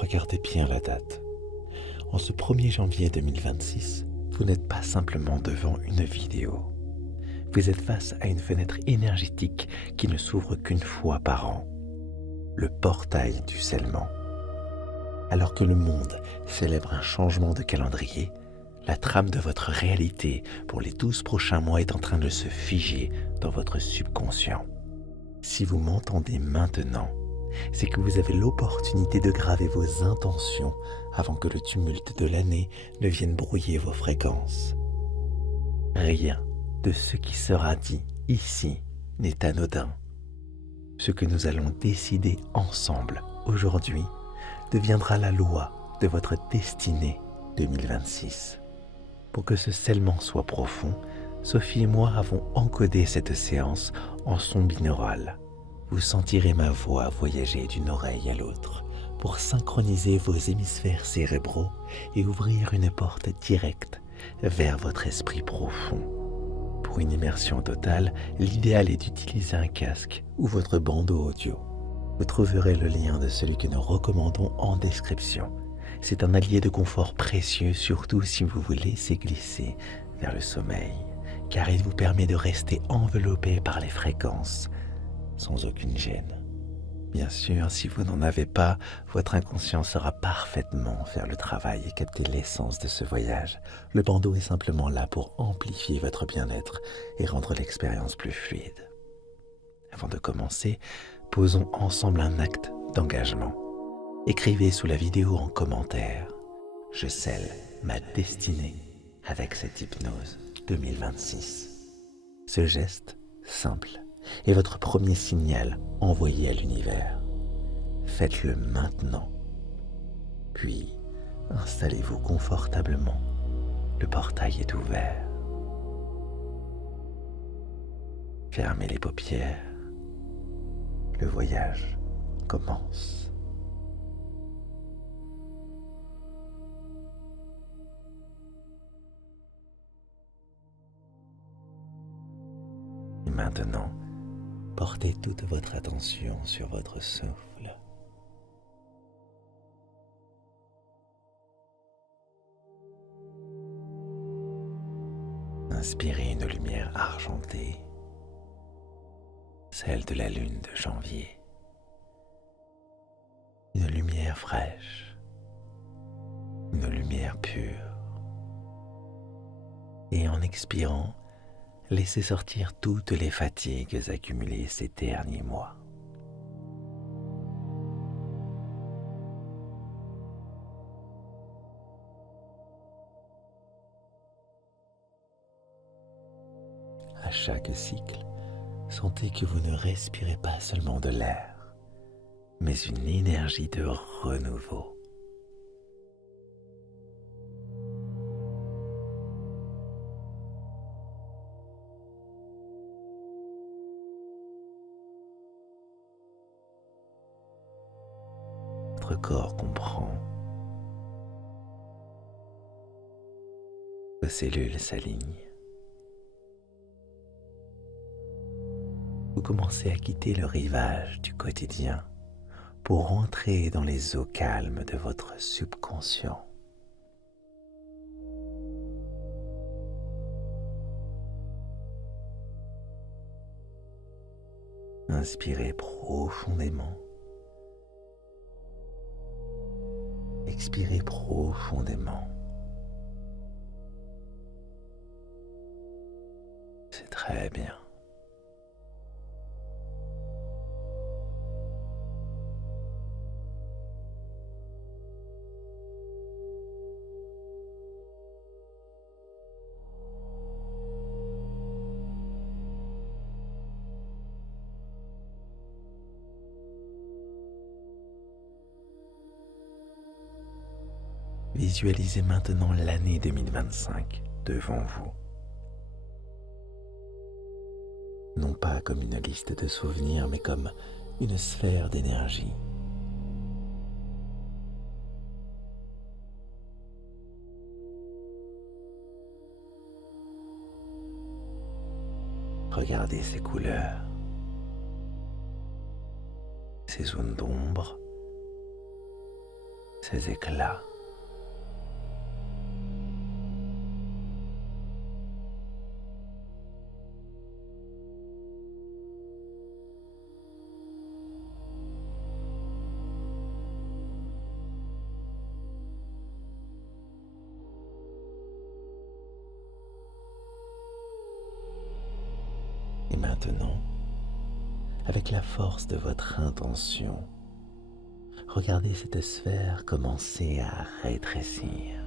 Regardez bien la date. En ce 1er janvier 2026, vous n'êtes pas simplement devant une vidéo. Vous êtes face à une fenêtre énergétique qui ne s'ouvre qu'une fois par an. Le portail du scellement. Alors que le monde célèbre un changement de calendrier, la trame de votre réalité pour les 12 prochains mois est en train de se figer dans votre subconscient. Si vous m'entendez maintenant, c'est que vous avez l'opportunité de graver vos intentions avant que le tumulte de l'année ne vienne brouiller vos fréquences. Rien de ce qui sera dit ici n'est anodin. Ce que nous allons décider ensemble aujourd'hui deviendra la loi de votre destinée 2026. Pour que ce scellement soit profond, Sophie et moi avons encodé cette séance en son binaural. Vous sentirez ma voix voyager d'une oreille à l'autre pour synchroniser vos hémisphères cérébraux et ouvrir une porte directe vers votre esprit profond. Pour une immersion totale, l'idéal est d'utiliser un casque ou votre bandeau audio. Vous trouverez le lien de celui que nous recommandons en description. C'est un allié de confort précieux, surtout si vous vous laissez glisser vers le sommeil, car il vous permet de rester enveloppé par les fréquences, sans aucune gêne. Bien sûr, si vous n'en avez pas, votre inconscient saura parfaitement faire le travail et capter l'essence de ce voyage. Le bandeau est simplement là pour amplifier votre bien-être et rendre l'expérience plus fluide. Avant de commencer, posons ensemble un acte d'engagement. Écrivez sous la vidéo en commentaire « Je scelle ma destinée avec cette hypnose 2026 ». Ce geste, simple, est votre premier signal envoyé à l'univers. Faites-le maintenant. Puis, installez-vous confortablement. Le portail est ouvert. Fermez les paupières. Le voyage commence. Et maintenant, portez toute votre attention sur votre souffle. Inspirez une lumière argentée, celle de la lune de janvier. Une lumière fraîche, une lumière pure. Et en expirant, laissez sortir toutes les fatigues accumulées ces derniers mois. À chaque cycle, sentez que vous ne respirez pas seulement de l'air, mais une énergie de renouveau. Votre corps comprend. Vos cellules s'alignent. Vous commencez à quitter le rivage du quotidien pour rentrer dans les eaux calmes de votre subconscient. Inspirez profondément. Expirez profondément. C'est très bien. Visualisez maintenant l'année 2025 devant vous. Non pas comme une liste de souvenirs, mais comme une sphère d'énergie. Regardez ces couleurs, ces zones d'ombre, ces éclats. Et maintenant, avec la force de votre intention, regardez cette sphère commencer à rétrécir.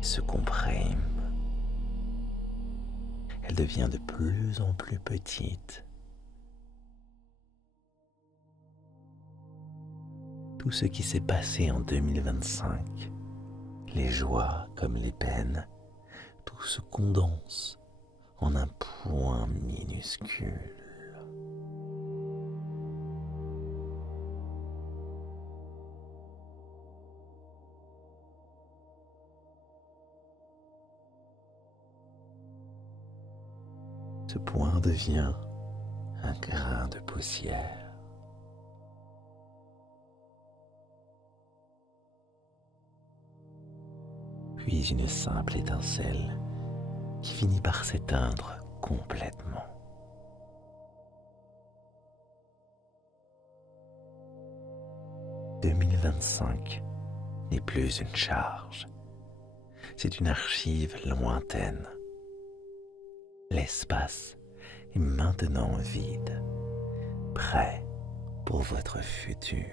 Se comprime. Elle devient de plus en plus petite. Tout ce qui s'est passé en 2025, les joies comme les peines, tout se condense en un point minuscule. Ce point devient un grain de poussière. Puis une simple étincelle qui finit par s'éteindre complètement. « 2025 n'est plus une charge, c'est une archive lointaine. L'espace est maintenant vide, prêt pour votre futur. »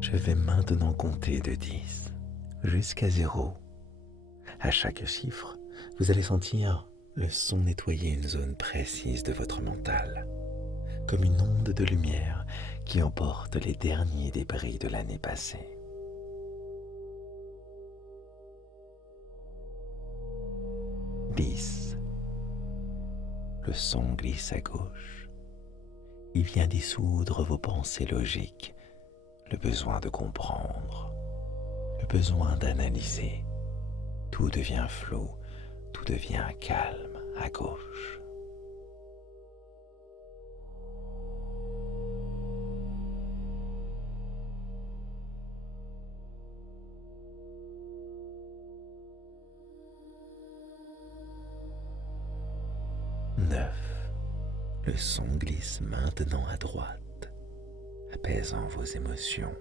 Je vais maintenant compter de 10 jusqu'à 0. À chaque chiffre, vous allez sentir le son nettoyer une zone précise de votre mental, comme une onde de lumière qui emporte les derniers débris de l'année passée. 10. Le son glisse à gauche. Il vient dissoudre vos pensées logiques, le besoin de comprendre, le besoin d'analyser. Tout devient flou, tout devient calme à gauche. 9. Le son glisse maintenant à droite, apaisant vos émotions,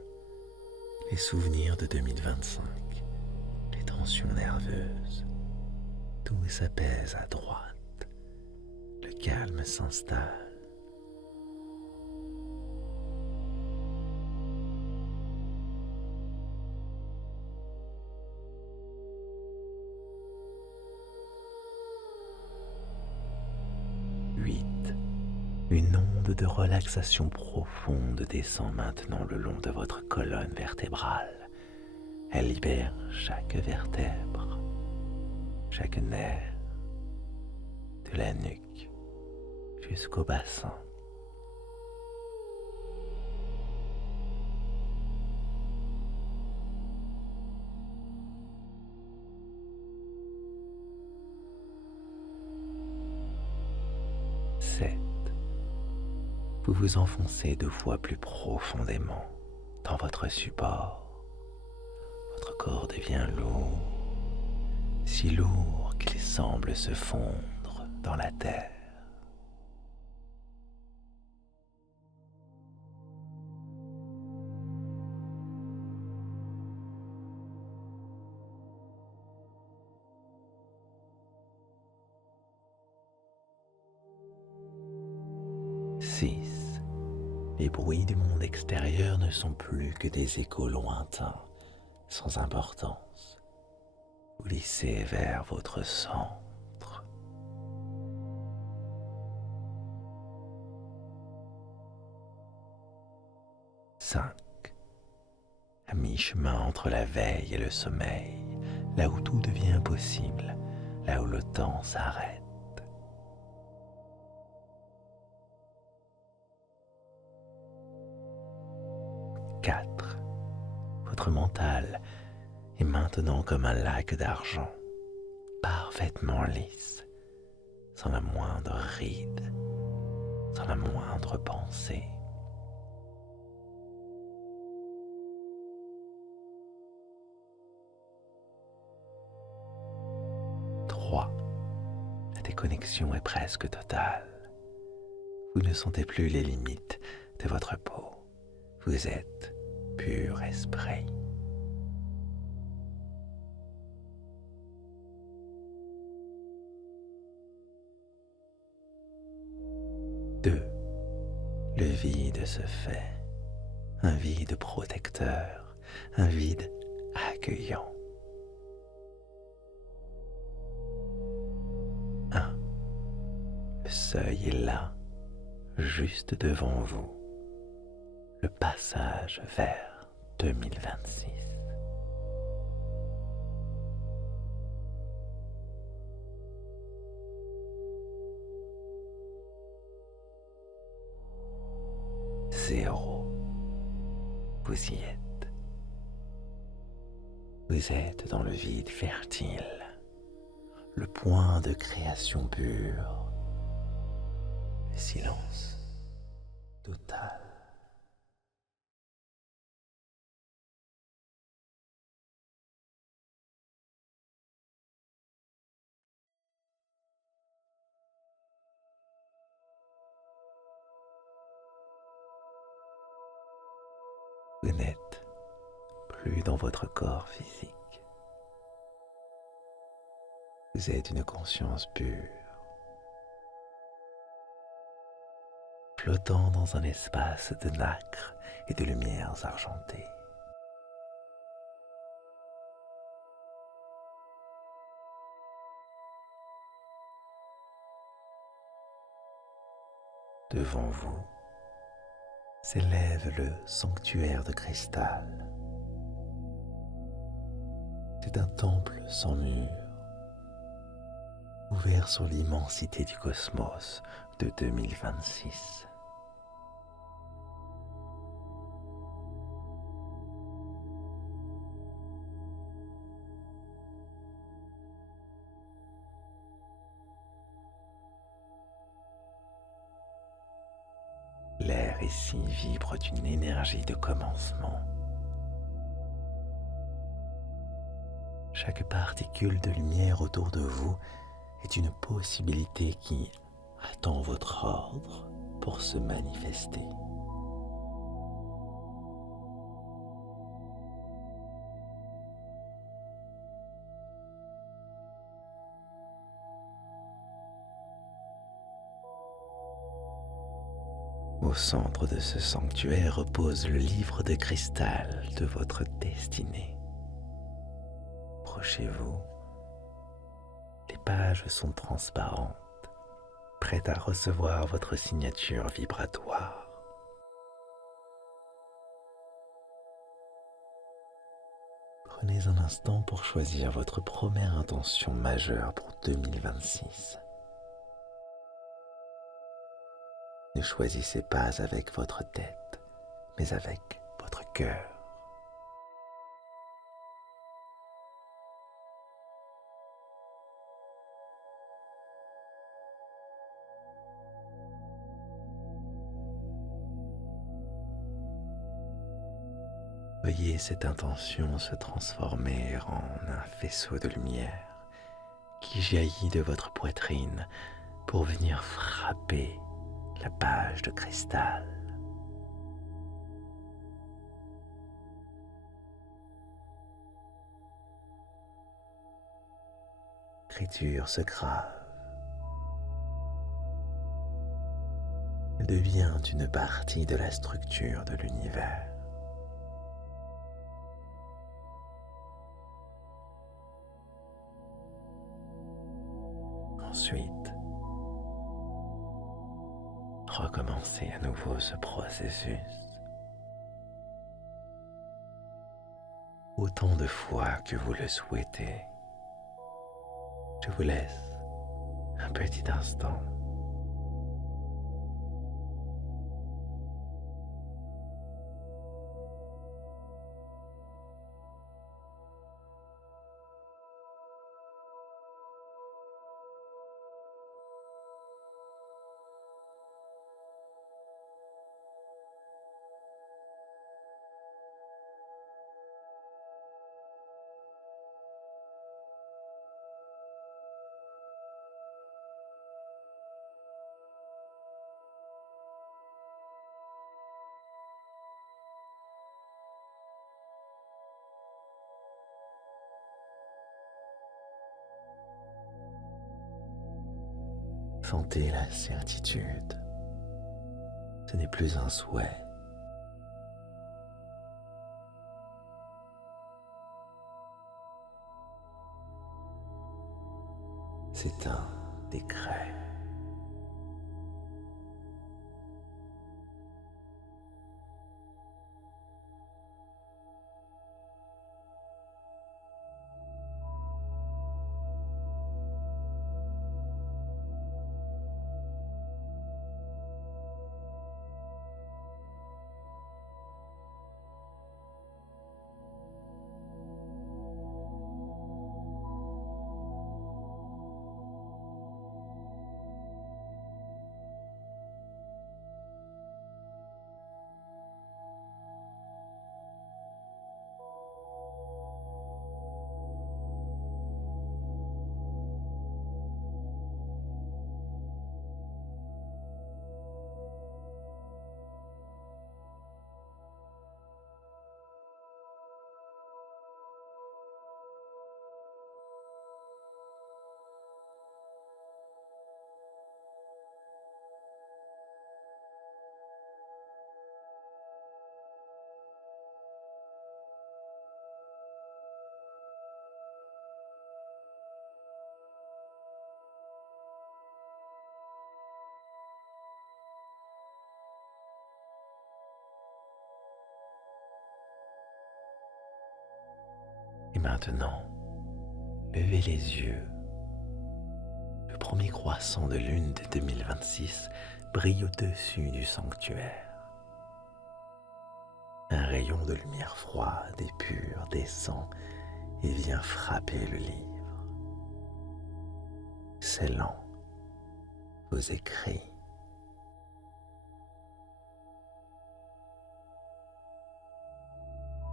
les souvenirs de 2025, les tensions nerveuses. Tout s'apaise à droite, le calme s'installe. 8. Une onde de relaxation profonde descend maintenant le long de votre colonne vertébrale. Elle libère chaque vertèbre, chaque nerf, de la nuque jusqu'au bassin. 7. Vous vous enfoncez 2 fois plus profondément dans votre support. Votre corps devient lourd, si lourd qu'il semble se fondre dans la terre. 6. Les bruits du monde extérieur ne sont plus que des échos lointains, sans importance. Vous glissez vers votre centre. 5. À mi-chemin entre la veille et le sommeil, là où tout devient impossible, là où le temps s'arrête. 4. Votre mental est maintenant comme un lac d'argent, parfaitement lisse, sans la moindre ride, sans la moindre pensée. 3. La déconnexion est presque totale. Vous ne sentez plus les limites de votre peau. Vous êtes pur esprit. 2. Le vide se fait. Un vide protecteur, un vide accueillant. 1. Le seuil est là, juste devant vous. Le passage vers 2026. 0. Vous y êtes. Vous êtes dans le vide fertile, le point de création pure, le silence total. Vous n'êtes plus dans votre corps physique. Vous êtes une conscience pure, flottant dans un espace de nacre et de lumières argentées. Devant vous s'élève le sanctuaire de cristal. C'est un temple sans mur, ouvert sur l'immensité du cosmos de 2026. L'air ici vibre d'une énergie de commencement. Chaque particule de lumière autour de vous est une possibilité qui attend votre ordre pour se manifester. Au centre de ce sanctuaire repose le livre de cristal de votre destinée. Approchez-vous. Les pages sont transparentes, prêtes à recevoir votre signature vibratoire. Prenez un instant pour choisir votre première intention majeure pour 2026. Ne choisissez pas avec votre tête, mais avec votre cœur. Veuillez cette intention se transformer en un faisceau de lumière qui jaillit de votre poitrine pour venir frapper la page de cristal. L'écriture se grave. Elle devient une partie de la structure de l'univers. Ensuite, recommencez à nouveau ce processus. autant de fois que vous le souhaitez. Je vous laisse un petit instant. Sentez la certitude. Ce n'est plus un souhait. C'est un décret. Et maintenant, levez les yeux. Le premier croissant de lune de 2026 brille au-dessus du sanctuaire. Un rayon de lumière froide et pure descend et vient frapper le livre, scellant vos écrits.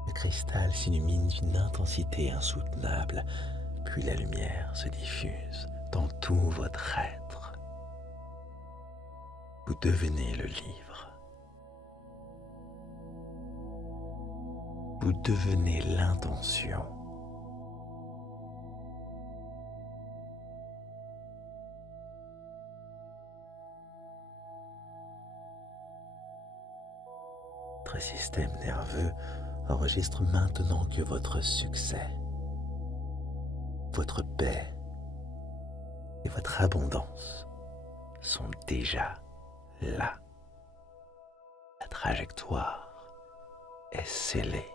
Le cristal s'illumine d'une intensité insoutenable, puis la lumière se diffuse dans tout votre être. Vous devenez le livre. Vous devenez l'intention. Votre système nerveux enregistre maintenant que votre succès, votre paix et votre abondance sont déjà là. La trajectoire est scellée.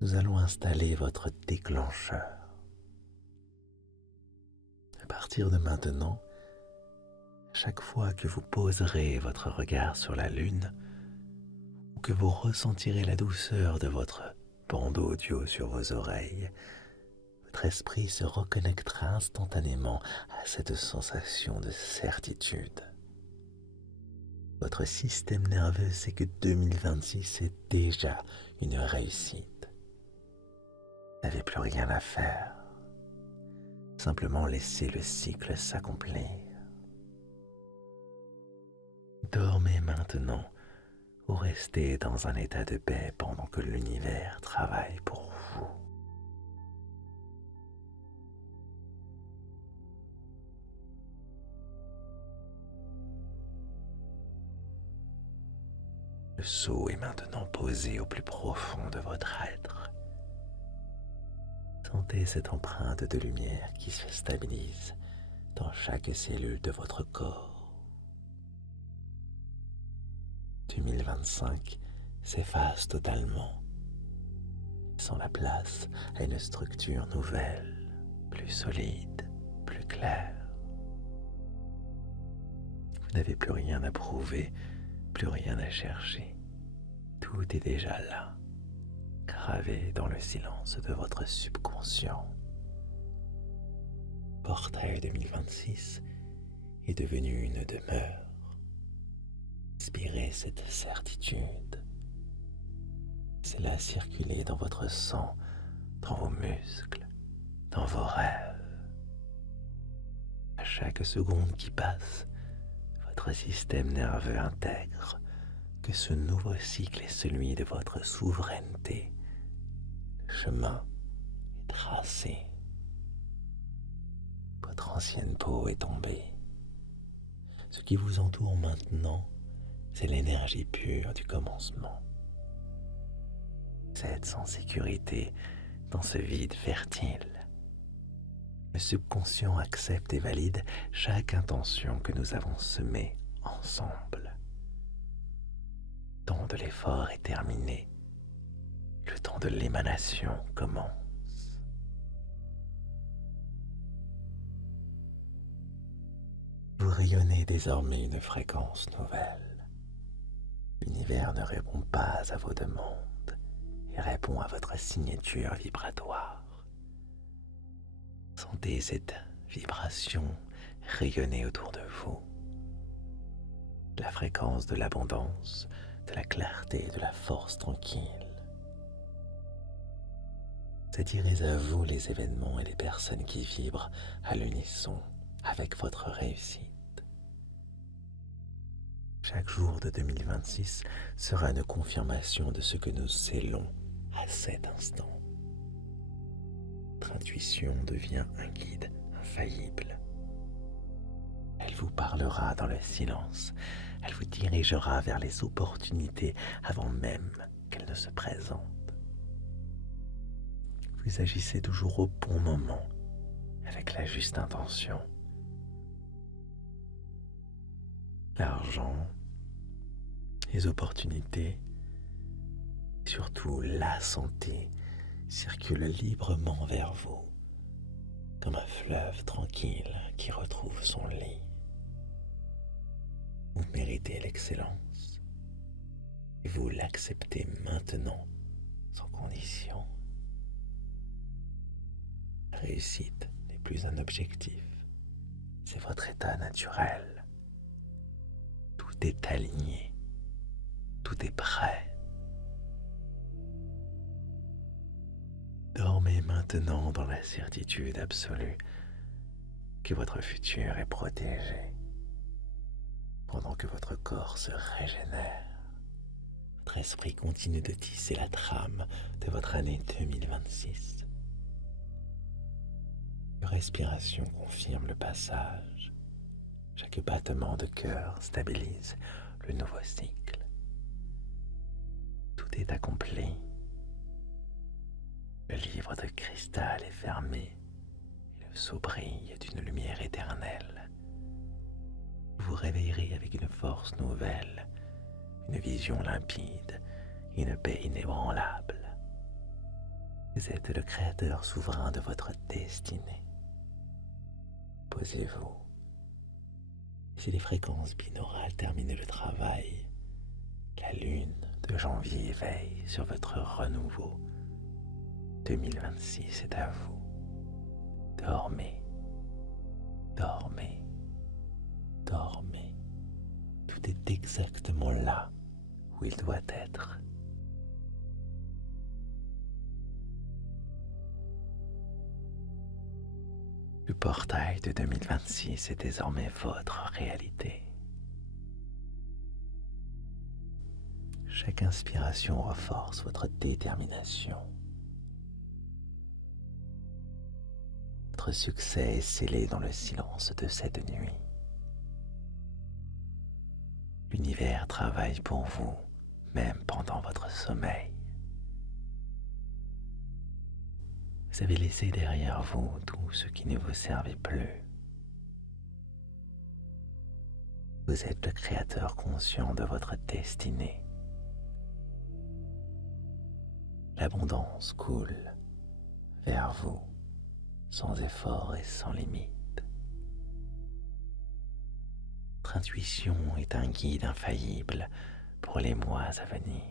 Nous allons installer votre déclencheur. À partir de maintenant, chaque fois que vous poserez votre regard sur la lune ou que vous ressentirez la douceur de votre bande audio sur vos oreilles, votre esprit se reconnectera instantanément à cette sensation de certitude. Votre système nerveux sait que 2026 est déjà une réussite. Vous n'avez plus rien à faire. Simplement laissez le cycle s'accomplir. Dormez maintenant Vous restez dans un état de paix pendant que l'univers travaille pour vous. Le sceau est maintenant posé au plus profond de votre être. Sentez cette empreinte de lumière qui se stabilise dans chaque cellule de votre corps. 2025 s'efface totalement, laissant la place à une structure nouvelle, plus solide, plus claire. Vous n'avez plus rien à prouver, plus rien à chercher. Tout est déjà là, gravé dans le silence de votre subconscient. Portail 2026 est devenu une demeure. Inspirez cette certitude. Laissez-la circuler dans votre sang, dans vos muscles, dans vos rêves. À chaque seconde qui passe, votre système nerveux intègre que ce nouveau cycle est celui de votre souveraineté. Le chemin est tracé. Votre ancienne peau est tombée. Ce qui vous entoure maintenant, c'est l'énergie pure du commencement. Vous êtes sans sécurité dans ce vide fertile. Le subconscient accepte et valide chaque intention que nous avons semée ensemble. Le temps de l'effort est terminé. Le temps de l'émanation commence. Vous rayonnez désormais une fréquence nouvelle. L'univers ne répond pas à vos demandes et répond à votre signature vibratoire. Sentez cette vibration rayonner autour de vous. La fréquence de l'abondance, de la clarté et de la force tranquille. Attirez à vous les événements et les personnes qui vibrent à l'unisson avec votre réussite. Chaque jour de 2026 sera une confirmation de ce que nous scellons à cet instant. Votre intuition devient un guide infaillible. Elle vous parlera dans le silence. Elle vous dirigera vers les opportunités avant même qu'elles ne se présentent. Vous agissez toujours au bon moment, avec la juste intention. L'argent, les opportunités, et surtout la santé circulent librement vers vous, comme un fleuve tranquille qui retrouve son lit. Vous méritez l'excellence et vous l'acceptez maintenant sans condition. La réussite n'est plus un objectif, c'est votre état naturel. Tout est aligné, tout est prêt. Dormez maintenant dans la certitude absolue que votre futur est protégé, pendant que votre corps se régénère. Votre esprit continue de tisser la trame de votre année 2026. Une respiration confirme le passage. Chaque battement de cœur stabilise le nouveau cycle. Tout est accompli. Le livre de cristal est fermé et le sceau brille d'une lumière éternelle. Vous vous réveillerez avec une force nouvelle, une vision limpide et une paix inébranlable. Vous êtes le créateur souverain de votre destinée. Posez-vous. Si les fréquences binaurales terminent le travail, la lune de janvier veille sur votre renouveau. 2026 est à vous. Dormez, dormez, dormez. Tout est exactement là où il doit être. Le portail de 2026 est désormais votre réalité. Chaque inspiration renforce votre détermination. Votre succès est scellé dans le silence de cette nuit. L'univers travaille pour vous, même pendant votre sommeil. Vous avez laissé derrière vous tout ce qui ne vous servait plus. Vous êtes le créateur conscient de votre destinée. L'abondance coule vers vous, sans effort et sans limite. Votre intuition est un guide infaillible pour les mois à venir.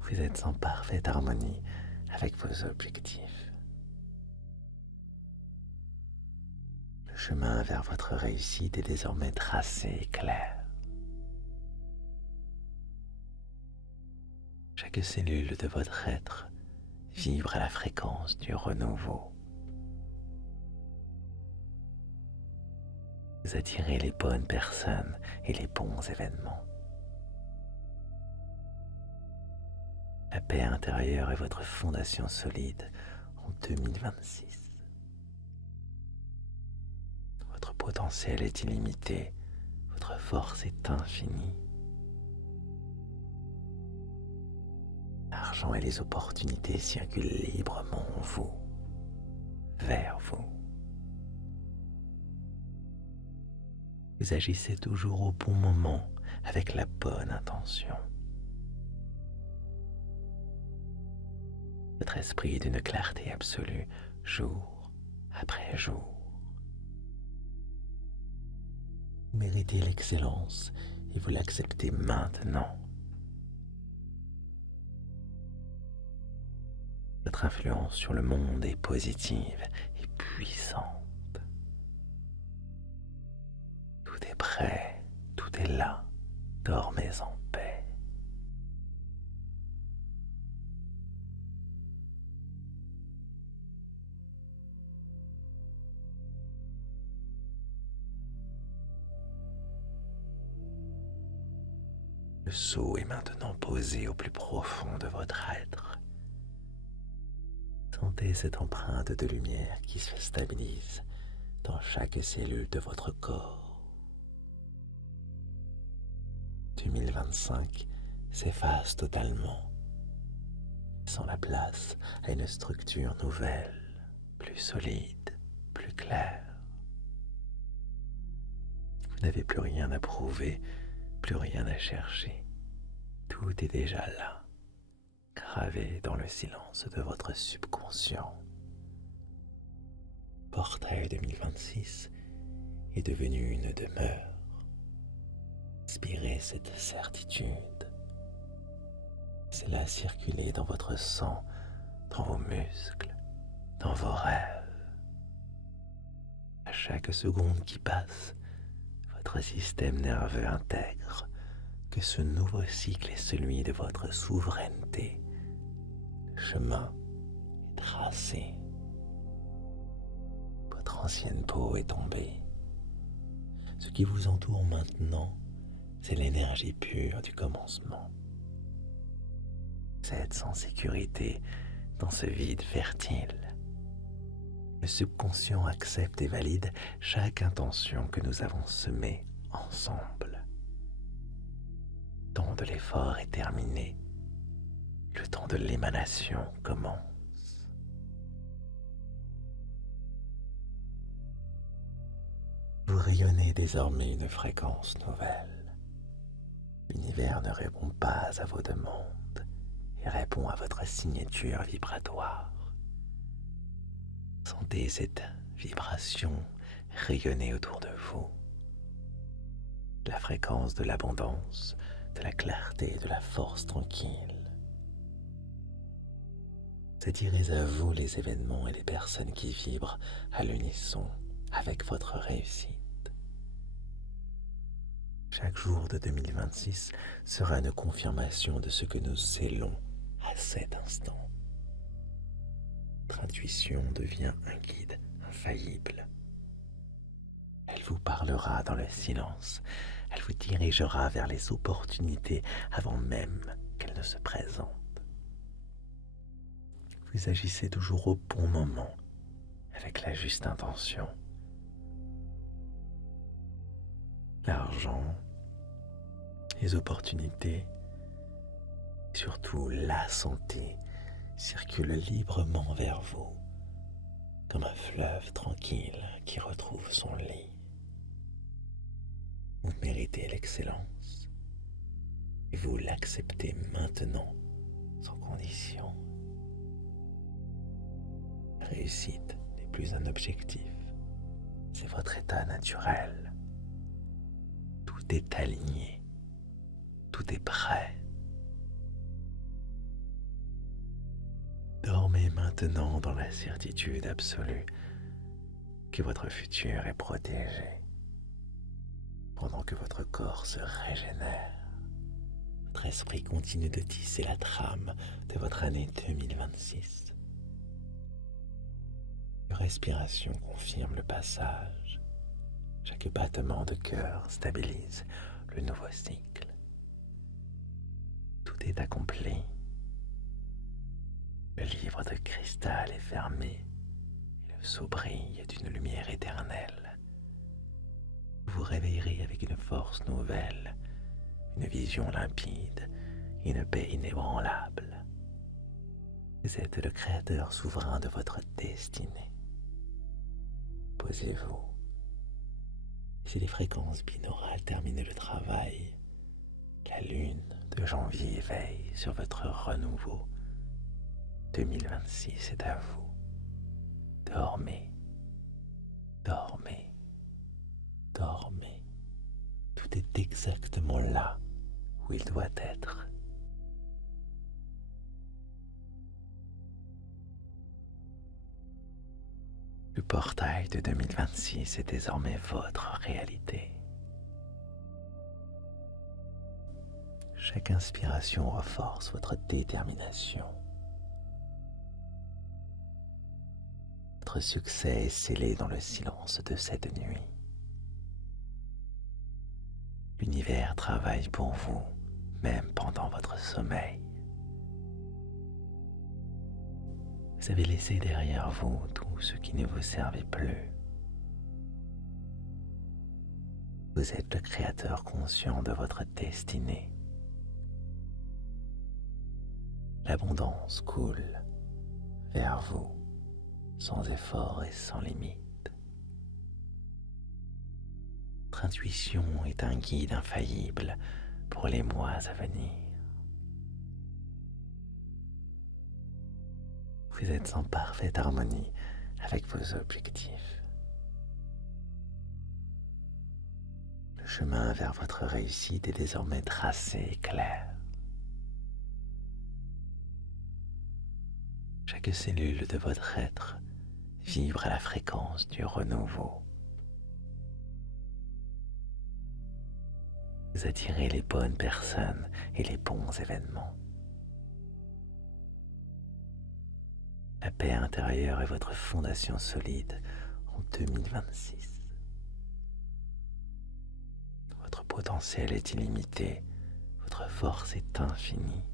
Vous êtes en parfaite harmonie avec vos objectifs. Le chemin vers votre réussite est désormais tracé et clair. Chaque cellule de votre être vibre à la fréquence du renouveau. Vous attirez les bonnes personnes et les bons événements. La paix intérieure est votre fondation solide en 2026. Votre potentiel est illimité, votre force est infinie. L'argent et les opportunités circulent librement en vous, vers vous. Vous agissez toujours au bon moment, avec la bonne intention. Votre esprit est d'une clarté absolue, jour après jour. Vous méritez l'excellence et vous l'acceptez maintenant. Votre influence sur le monde est positive et puissante. Tout est prêt, tout est là. Dormez en paix. Le sceau est maintenant posé au plus profond de votre être. Sentez cette empreinte de lumière qui se stabilise dans chaque cellule de votre corps. 2025 s'efface totalement, laissant la place à une structure nouvelle, plus solide, plus claire. Vous n'avez plus rien à prouver, plus rien à chercher. Tout est déjà là, gravé dans le silence de votre subconscient. Portail 2026 est devenu une demeure. Inspirez cette certitude. Laissez-la circuler dans votre sang, dans vos muscles, dans vos rêves. À chaque seconde qui passe, votre système nerveux intègre que ce nouveau cycle est celui de votre souveraineté. Le chemin est tracé. Votre ancienne peau est tombée. Ce qui vous entoure maintenant, c'est l'énergie pure du commencement. Vous êtes sans sécurité dans ce vide fertile. Le subconscient accepte et valide chaque intention que nous avons semée ensemble. Le temps de l'effort est terminé. Le temps de l'émanation commence. Vous rayonnez désormais une fréquence nouvelle. L'univers ne répond pas à vos demandes et répond à votre signature vibratoire. Sentez cette vibration rayonner autour de vous. La fréquence de l'abondance, de la clarté et de la force tranquille. Attirez à vous les événements et les personnes qui vibrent à l'unisson avec votre réussite. Chaque jour de 2026 sera une confirmation de ce que nous scellons à cet instant. Votre intuition devient un guide infaillible. Elle vous parlera dans le silence Elle vous dirigera vers les opportunités avant même qu'elles ne se présentent. Vous agissez toujours au bon moment, avec la juste intention. L'argent, les opportunités, et surtout la santé circulent librement vers vous, comme un fleuve tranquille qui retrouve son lit. Vous méritez l'excellence et vous l'acceptez maintenant sans condition. La réussite n'est plus un objectif, c'est votre état naturel. Tout est aligné, tout est prêt. Dormez maintenant dans la certitude absolue que votre futur est protégé, pendant que votre corps se régénère. Votre esprit continue de tisser la trame de votre année 2026. Une respiration confirme le passage. Chaque battement de cœur stabilise le nouveau cycle. Tout est accompli. Le livre de cristal est fermé et le sceau brille d'une lumière éternelle. Vous vous réveillerez avec une force nouvelle, une vision limpide et une paix inébranlable. Vous êtes le créateur souverain de votre destinée. Posez-vous. Si les fréquences binaurales terminent le travail, la lune de janvier veille sur votre renouveau. 2026 est à vous. Dormez, dormez, dormez. Tout est exactement là où il doit être. Le portail de 2026 est désormais votre réalité. Chaque inspiration renforce votre détermination. Votre succès est scellé dans le silence de cette nuit. L'univers travaille pour vous, même pendant votre sommeil. Vous avez laissé derrière vous tout ce qui ne vous servait plus. Vous êtes le créateur conscient de votre destinée. L'abondance coule vers vous, sans effort et sans limite. Votre intuition est un guide infaillible pour les mois à venir. Vous êtes en parfaite harmonie avec vos objectifs. Le chemin vers votre réussite est désormais tracé et clair. Chaque cellule de votre être vibre à la fréquence du renouveau. Vous attirez les bonnes personnes et les bons événements. La paix intérieure est votre fondation solide en 2026. Votre potentiel est illimité, votre force est infinie.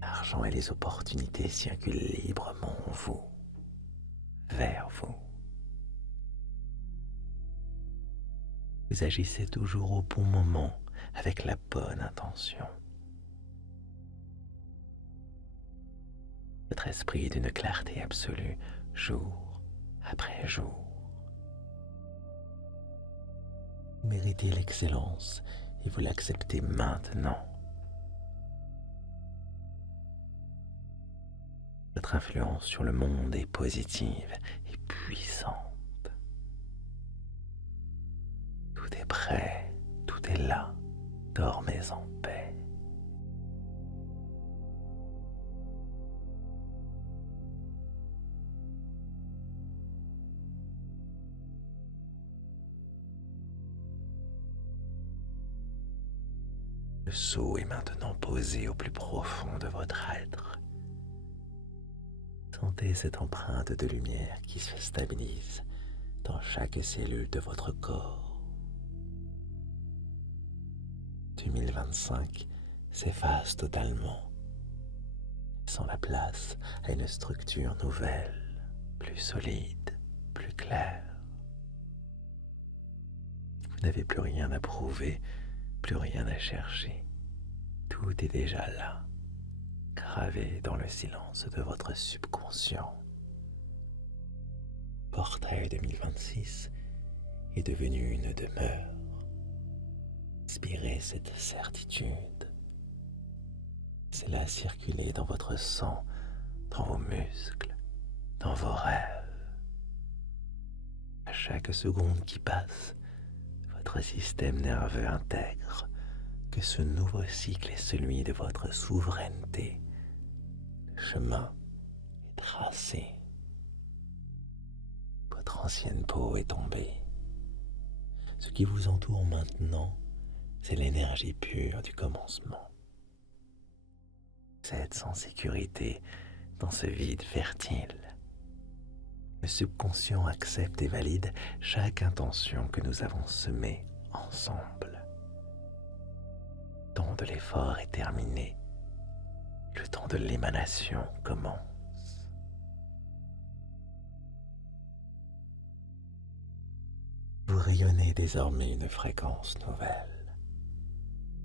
L'argent et les opportunités circulent librement en vous, vers vous. Vous agissez toujours au bon moment avec la bonne intention. Votre esprit est d'une clarté absolue, jour après jour. Vous méritez l'excellence et vous l'acceptez maintenant. Votre influence sur le monde est positive et puissante. Tout est prêt, tout est là. Dormez en paix. Le sceau est maintenant posé au plus profond de votre être. Sentez cette empreinte de lumière qui se stabilise dans chaque cellule de votre corps. 2025 s'efface totalement, laissant la place à une structure nouvelle, plus solide, plus claire. Vous n'avez plus rien à prouver, plus rien à chercher. Tout est déjà là, gravé dans le silence de votre subconscient. Portail 2026 est devenu une demeure. Inspirez cette certitude. Laissez-la circuler dans votre sang, dans vos muscles, dans vos rêves. À chaque seconde qui passe, votre système nerveux intègre que ce nouveau cycle est celui de votre souveraineté. Le chemin est tracé. Votre ancienne peau est tombée. Ce qui vous entoure maintenant, c'est l'énergie pure du commencement. Vous êtes sans sécurité dans ce vide fertile. Le subconscient accepte et valide chaque intention que nous avons semée ensemble. Le temps de l'effort est terminé. Le temps de l'émanation commence. Vous rayonnez désormais une fréquence nouvelle.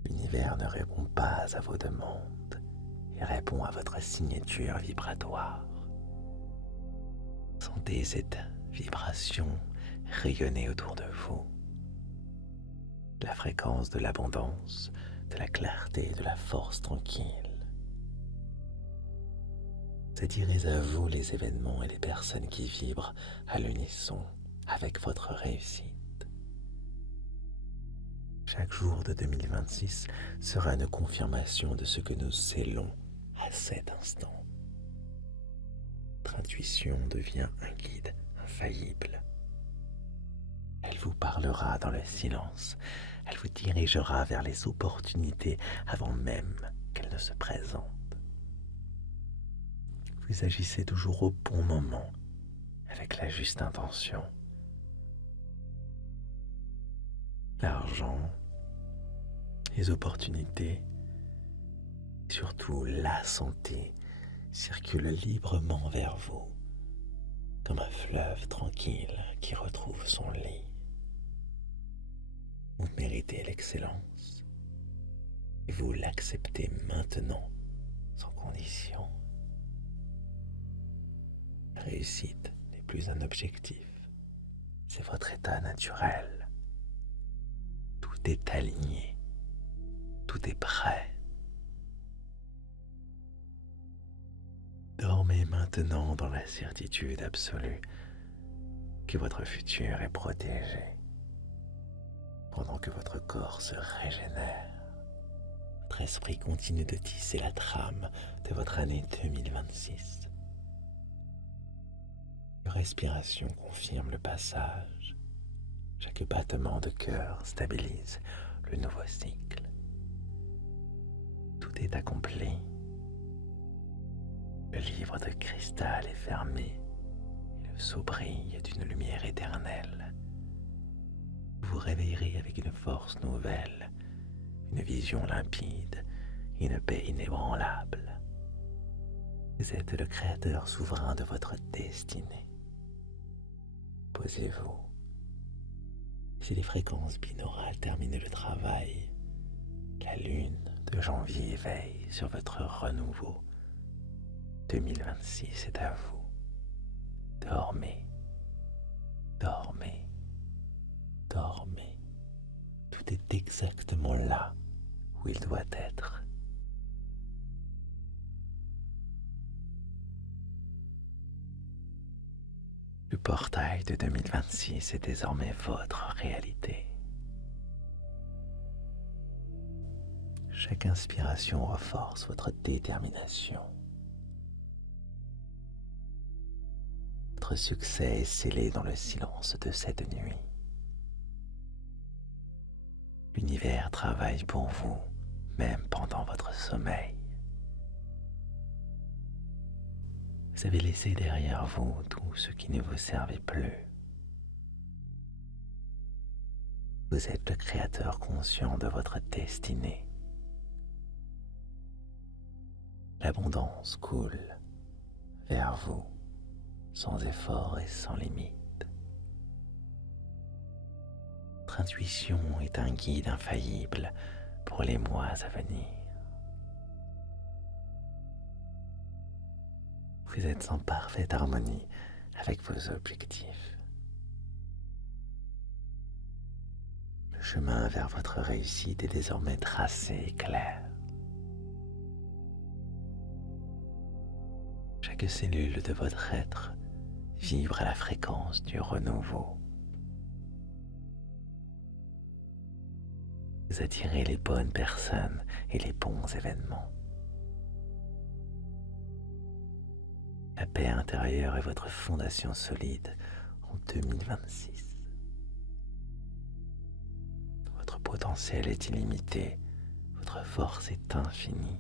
L'univers ne répond pas à vos demandes et répond à votre signature vibratoire. Sentez cette vibration rayonner autour de vous. La fréquence de l'abondance, de la clarté et de la force tranquille. Attirez à vous les événements et les personnes qui vibrent à l'unisson avec votre réussite. Chaque jour de 2026 sera une confirmation de ce que nous scellons à cet instant. Votre intuition devient un guide infaillible. Elle vous parlera dans le silence. Elle vous dirigera vers les opportunités avant même qu'elles ne se présentent. Vous agissez toujours au bon moment, avec la juste intention. L'argent, les opportunités, et surtout la santé circulent librement vers vous, comme un fleuve tranquille qui retrouve son lit. Vous méritez l'excellence et vous l'acceptez maintenant, sans condition. La réussite n'est plus un objectif, c'est votre état naturel. Tout est aligné, tout est prêt. Dormez maintenant dans la certitude absolue que votre futur est protégé, pendant que votre corps se régénère. Votre esprit continue de tisser la trame de votre année 2026. Votre respiration confirme le passage. Chaque battement de cœur stabilise le nouveau cycle. Tout est accompli. Le livre de cristal est fermé et le sceau brille d'une lumière éternelle. Vous vous réveillerez avec une force nouvelle, une vision limpide et une paix inébranlable. Vous êtes le créateur souverain de votre destinée. Posez-vous. Si les fréquences binaurales terminent le travail, la lune de janvier veille sur votre renouveau. 2026 est à vous. Dormez, dormez, dormez. Tout est exactement là où il doit être. Le portail de 2026 est désormais votre réalité. Chaque inspiration renforce votre détermination. Votre succès est scellé dans le silence de cette nuit. L'univers travaille pour vous, même pendant votre sommeil. Vous avez laissé derrière vous tout ce qui ne vous servait plus. Vous êtes le créateur conscient de votre destinée. L'abondance coule vers vous sans effort et sans limite. Votre intuition est un guide infaillible pour les mois à venir. Vous êtes en parfaite harmonie avec vos objectifs. Le chemin vers votre réussite est désormais tracé et clair. Chaque cellule de votre être vibre à la fréquence du renouveau. Vous attirez les bonnes personnes et les bons événements. La paix intérieure est votre fondation solide en 2026. Votre potentiel est illimité, votre force est infinie.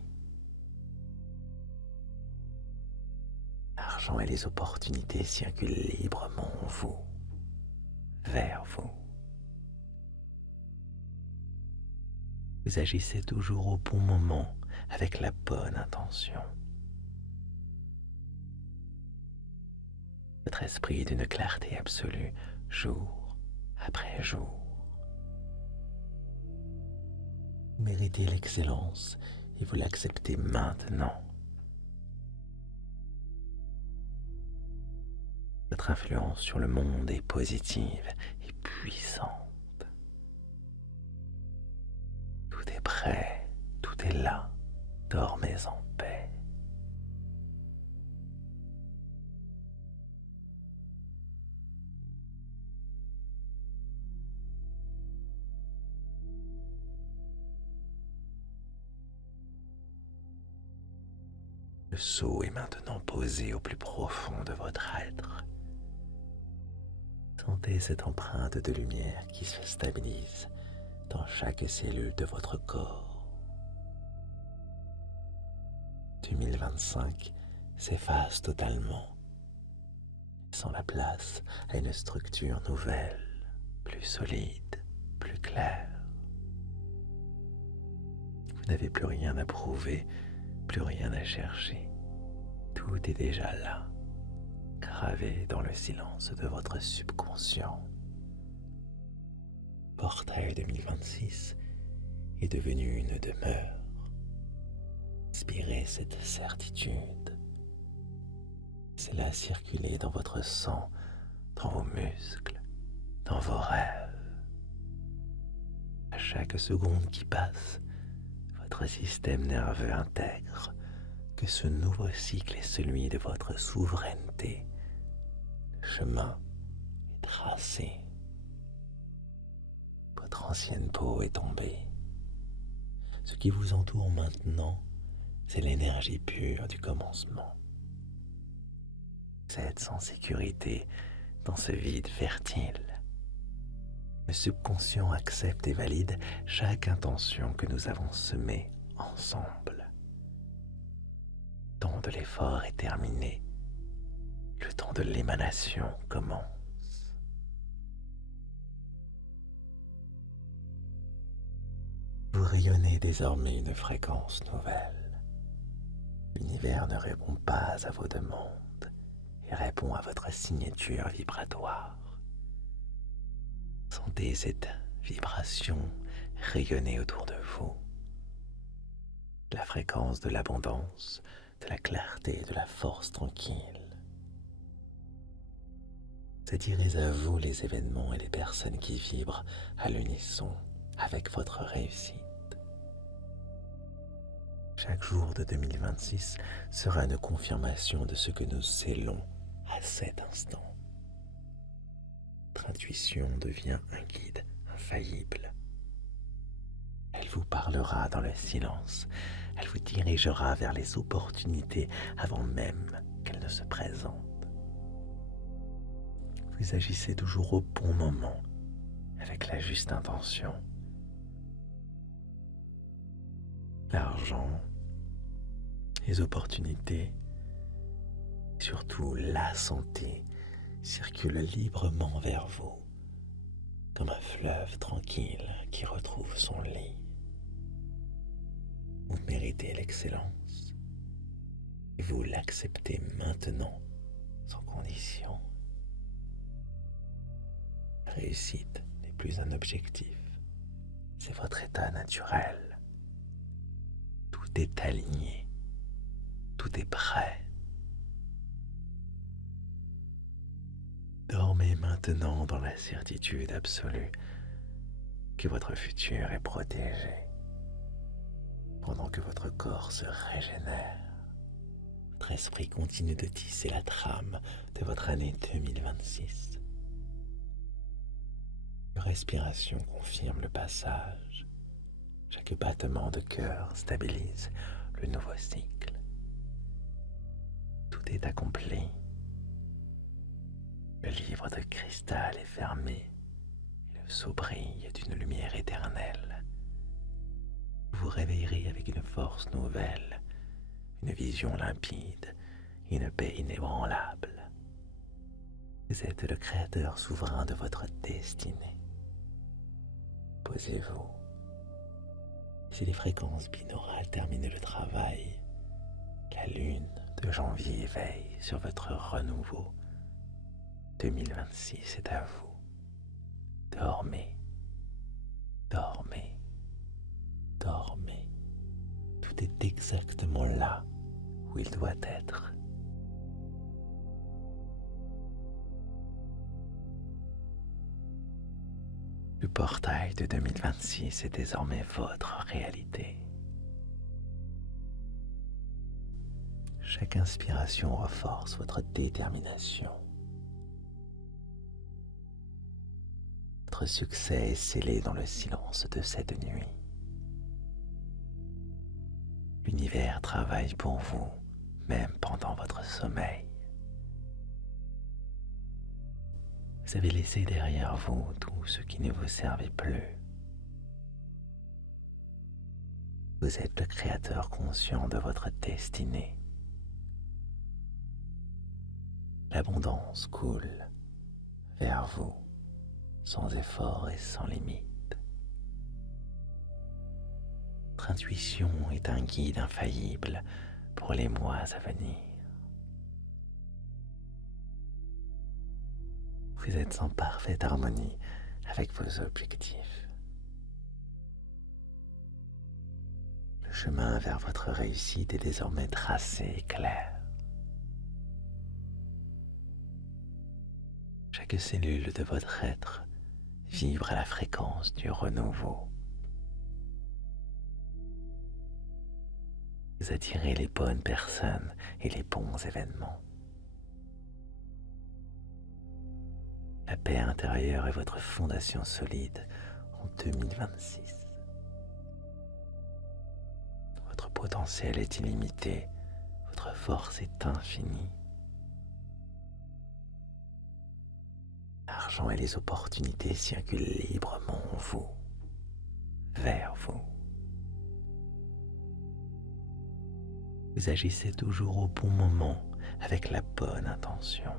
L'argent et les opportunités circulent librement en vous, vers vous. Vous agissez toujours au bon moment avec la bonne intention. Votre esprit est d'une clarté absolue, jour après jour. Vous méritez l'excellence et vous l'acceptez maintenant. Votre influence sur le monde est positive et puissante. Tout est prêt, tout est là. Dormez en paix. Le sceau est maintenant posé au plus profond de votre être. Sentez cette empreinte de lumière qui se stabilise dans chaque cellule de votre corps. 2025 s'efface totalement, laissant la place à une structure nouvelle, plus solide, plus claire. Vous n'avez plus rien à prouver, plus rien à chercher. Tout est déjà là, gravé dans le silence de votre subconscient. Portail 2026 est devenu une demeure. Inspirez cette certitude. Laissez-la circuler dans votre sang, dans vos muscles, dans vos rêves. À chaque seconde qui passe, votre système nerveux intègre que ce nouveau cycle est celui de votre souveraineté. Le chemin est tracé. Votre ancienne peau est tombée. Ce qui vous entoure maintenant, c'est l'énergie pure du commencement. Vous êtes sans sécurité dans ce vide fertile. Le subconscient accepte et valide chaque intention que nous avons semée ensemble. Le temps de l'effort est terminé. Le temps de l'émanation commence. Vous rayonnez désormais une fréquence nouvelle. L'univers ne répond pas à vos demandes et répond à votre signature vibratoire. Sentez cette vibration rayonner autour de vous. La fréquence de l'abondance, de la clarté et de la force tranquille. Attirez à vous les événements et les personnes qui vibrent à l'unisson avec votre réussite. Chaque jour de 2026 sera une confirmation de ce que nous scellons à cet instant. Votre intuition devient un guide infaillible. Elle vous parlera dans le silence. Elle vous dirigera vers les opportunités avant même qu'elles ne se présentent. Vous agissez toujours au bon moment, avec la juste intention. L'argent, les opportunités, et surtout la santé circulent librement vers vous, comme un fleuve tranquille qui retrouve son lit. Vous méritez l'excellence et vous l'acceptez maintenant sans condition. La réussite n'est plus un objectif, c'est votre état naturel. Tout est aligné, tout est prêt. Dormez maintenant dans la certitude absolue que votre futur est protégé, pendant que votre corps se régénère. Votre esprit continue de tisser la trame de votre année 2026. Your respiration confirme le passage. Chaque battement de cœur stabilise le nouveau cycle. Tout est accompli. Le livre de cristal est fermé et le sceau brille d'une lumière éternelle. Vous vous réveillerez avec une force nouvelle, une vision limpide et une paix inébranlable. Vous êtes le créateur souverain de votre destinée. Posez-vous. Si les fréquences binaurales terminent le travail, la lune de janvier veille sur votre renouveau. 2026 est à vous. Dormez, dormez, dormez. Tout est exactement là où il doit être. Le portail de 2026 est désormais votre réalité. Chaque inspiration renforce votre détermination. Votre succès est scellé dans le silence de cette nuit. L'univers travaille pour vous, même pendant votre sommeil. Vous avez laissé derrière vous tout ce qui ne vous servait plus. Vous êtes le créateur conscient de votre destinée. L'abondance coule vers vous, sans effort et sans limite. Votre intuition est un guide infaillible pour les mois à venir. Vous êtes en parfaite harmonie avec vos objectifs. Le chemin vers votre réussite est désormais tracé et clair. Chaque cellule de votre être vibre à la fréquence du renouveau. Vous attirez les bonnes personnes et les bons événements. La paix intérieure est votre fondation solide en 2026. Votre potentiel est illimité, votre force est infinie. L'argent et les opportunités circulent librement en vous, vers vous. Vous agissez toujours au bon moment avec la bonne intention.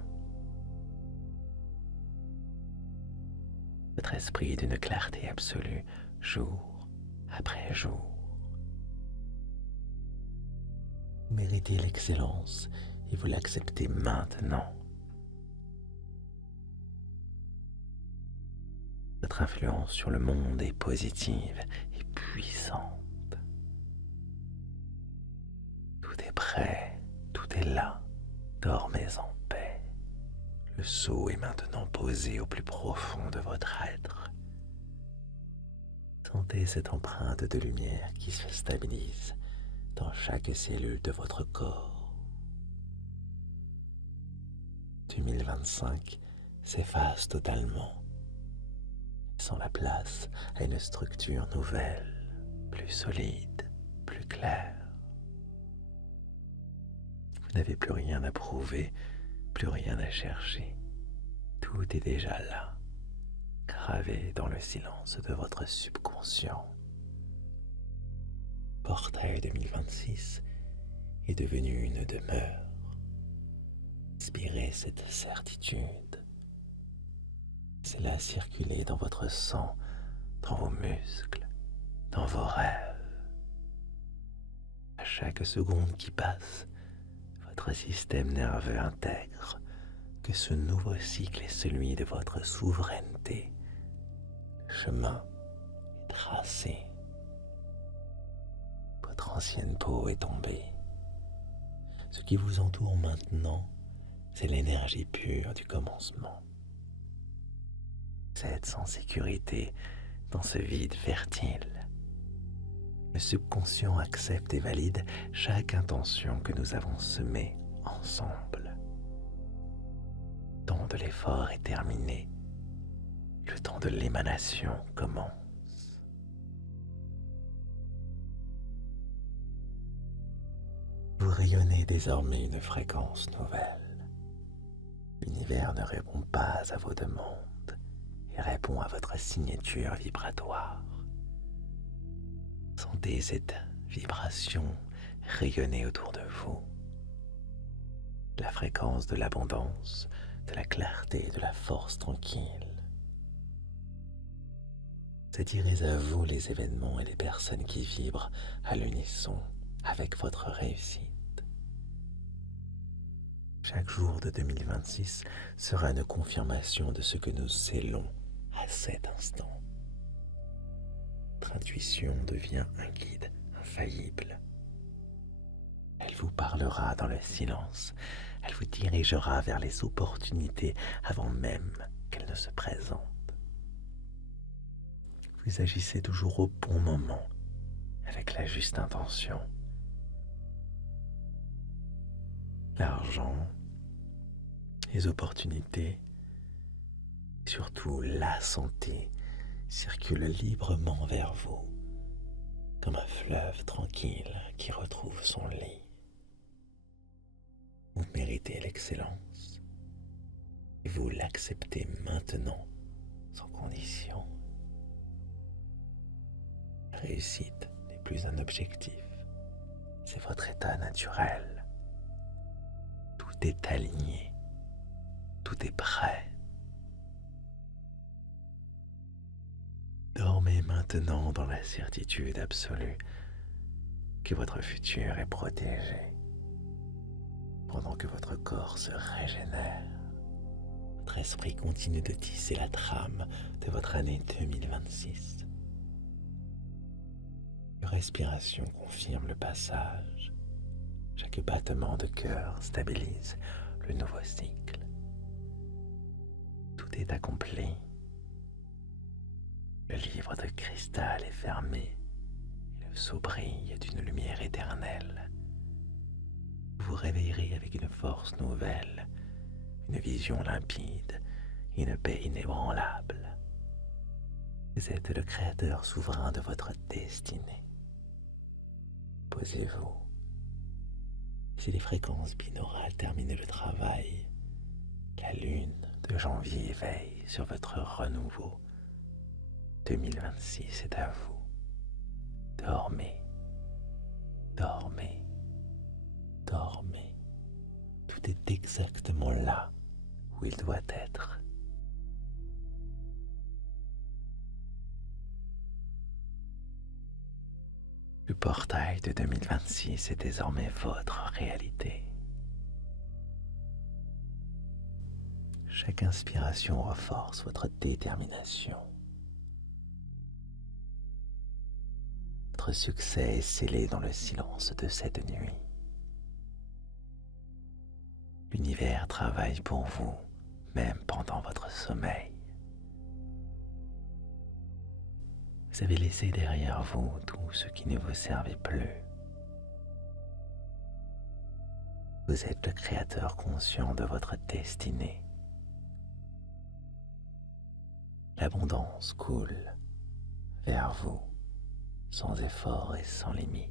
Votre esprit est d'une clarté absolue, jour après jour. Vous méritez l'excellence et vous l'acceptez maintenant. Votre influence sur le monde est positive et puissante. Tout est prêt, tout est là. Dormez en paix. Le sceau est maintenant posé au plus profond de votre être. Sentez cette empreinte de lumière qui se stabilise dans chaque cellule de votre corps. 2025 s'efface totalement, laissant la place à une structure nouvelle, plus solide, plus claire. Vous n'avez plus rien à prouver, plus rien à chercher. Tout est déjà là, gravé dans le silence de votre subconscient. Portail 2026 est devenu une demeure. Inspirez cette certitude. Laissez-la circuler dans votre sang, dans vos muscles, dans vos rêves. À chaque seconde qui passe, votre système nerveux intègre que ce nouveau cycle est celui de votre souveraineté. Le chemin est tracé. Votre ancienne peau est tombée. Ce qui vous entoure maintenant, c'est l'énergie pure du commencement. Vous êtes sans sécurité dans ce vide fertile. Le subconscient accepte et valide chaque intention que nous avons semée ensemble. Le temps de l'effort est terminé. Le temps de l'émanation commence. Vous rayonnez désormais une fréquence nouvelle. L'univers ne répond pas à vos demandes et répond à votre signature vibratoire. Sentez cette vibration rayonner autour de vous. La fréquence de l'abondance, de la clarté et de la force tranquille. Attirez à vous les événements et les personnes qui vibrent à l'unisson avec votre réussite. Chaque jour de 2026 sera une confirmation de ce que nous scellons à cet instant. Votre intuition devient un guide infaillible. Elle vous parlera dans le silence. Elle vous dirigera vers les opportunités avant même qu'elles ne se présentent. Vous agissez toujours au bon moment, avec la juste intention. L'argent, les opportunités, et surtout la santé circulent librement vers vous, comme un fleuve tranquille qui retrouve son lit. Vous méritez l'excellence et vous l'acceptez maintenant sans condition. La réussite n'est plus un objectif, c'est votre état naturel. Tout est aligné, tout est prêt. Dormez maintenant dans la certitude absolue que votre futur est protégé, pendant que votre corps se régénère. Votre esprit continue de tisser la trame de votre année 2026. Une respiration confirme le passage. Chaque battement de cœur stabilise le nouveau cycle. Tout est accompli. Le livre de cristal est fermé et le sceau brille d'une lumière éternelle. Vous vous réveillerez avec une force nouvelle, une vision limpide et une paix inébranlable. Vous êtes le créateur souverain de votre destinée. Posez-vous. Si les fréquences binaurales terminent le travail, la lune de janvier veille sur votre renouveau. 2026 est à vous. Dormez, dormez, dormez. Tout est exactement là où il doit être. Le portail de 2026 est désormais votre réalité. Chaque inspiration renforce votre détermination. Votre succès est scellé dans le silence de cette nuit. L'univers travaille pour vous, même pendant votre sommeil. Vous avez laissé derrière vous tout ce qui ne vous servait plus. Vous êtes le créateur conscient de votre destinée. L'abondance coule vers vous, sans effort et sans limite.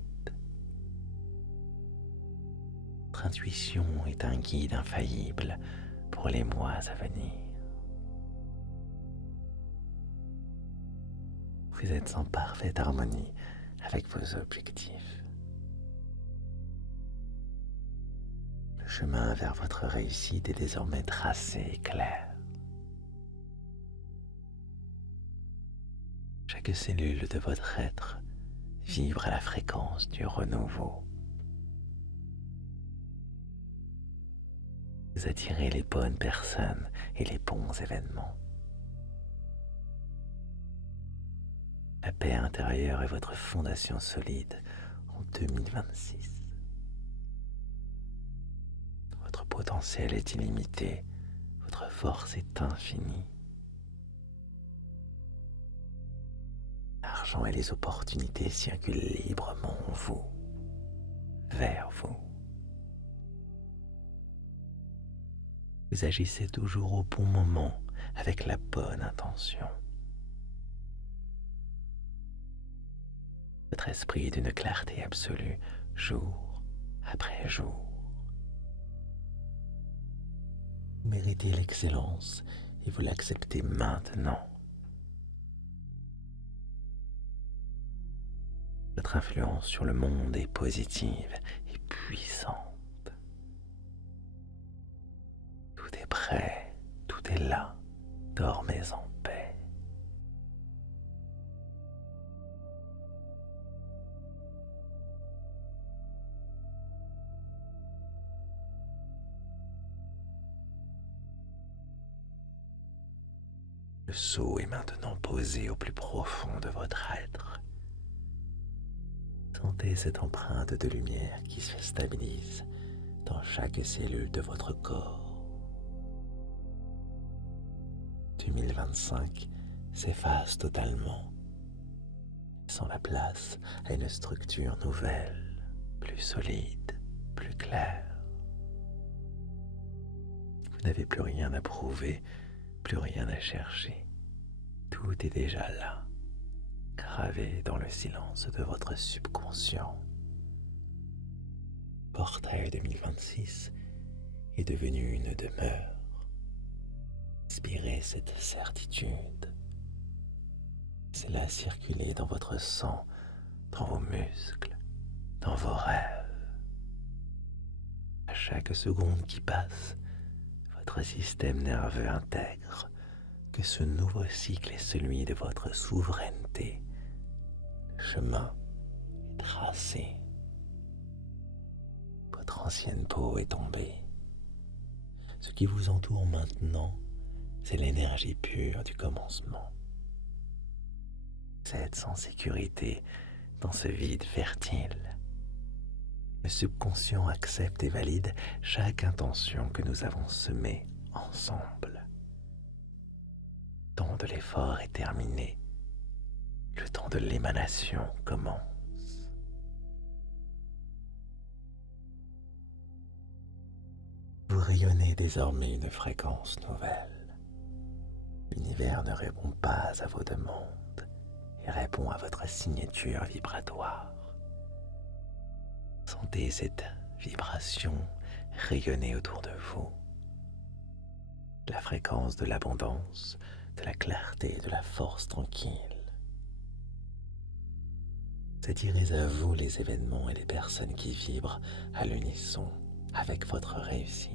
Votre intuition est un guide infaillible pour les mois à venir. Vous êtes en parfaite harmonie avec vos objectifs. Le chemin vers votre réussite est désormais tracé et clair. Chaque cellule de votre être vibre à la fréquence du renouveau. Vous attirez les bonnes personnes et les bons événements. La paix intérieure est votre fondation solide en 2026. Votre potentiel est illimité, votre force est infinie. L'argent et les opportunités circulent librement en vous, vers vous. Vous agissez toujours au bon moment avec la bonne intention. Votre esprit est d'une clarté absolue, jour après jour. Vous méritez l'excellence et vous l'acceptez maintenant. Votre influence sur le monde est positive et puissante. Tout est prêt, tout est là. Dormez en paix. Le sceau est maintenant posé au plus profond de votre être. Sentez cette empreinte de lumière qui se stabilise dans chaque cellule de votre corps. 2025 s'efface totalement, laissant la place à une structure nouvelle, plus solide, plus claire. Vous n'avez plus rien à prouver, plus rien à chercher. Tout est déjà là, gravé dans le silence de votre subconscient. Portail 2026 est devenu une demeure. Inspirez cette certitude. Laissez-la circuler dans votre sang, dans vos muscles, dans vos rêves. À chaque seconde qui passe, votre système nerveux intègre que ce nouveau cycle est celui de votre souveraineté. Le chemin est tracé. Votre ancienne peau est tombée. Ce qui vous entoure maintenant, c'est l'énergie pure du commencement. Vous êtes en sécurité dans ce vide fertile. Le subconscient accepte et valide chaque intention que nous avons semée ensemble. Le temps de l'effort est terminé. Le temps de l'émanation commence. Vous rayonnez désormais une fréquence nouvelle. L'univers ne répond pas à vos demandes et répond à votre signature vibratoire. Sentez cette vibration rayonner autour de vous. La fréquence de l'abondance, de la clarté et de la force tranquille. Attirez à vous les événements et les personnes qui vibrent à l'unisson avec votre réussite.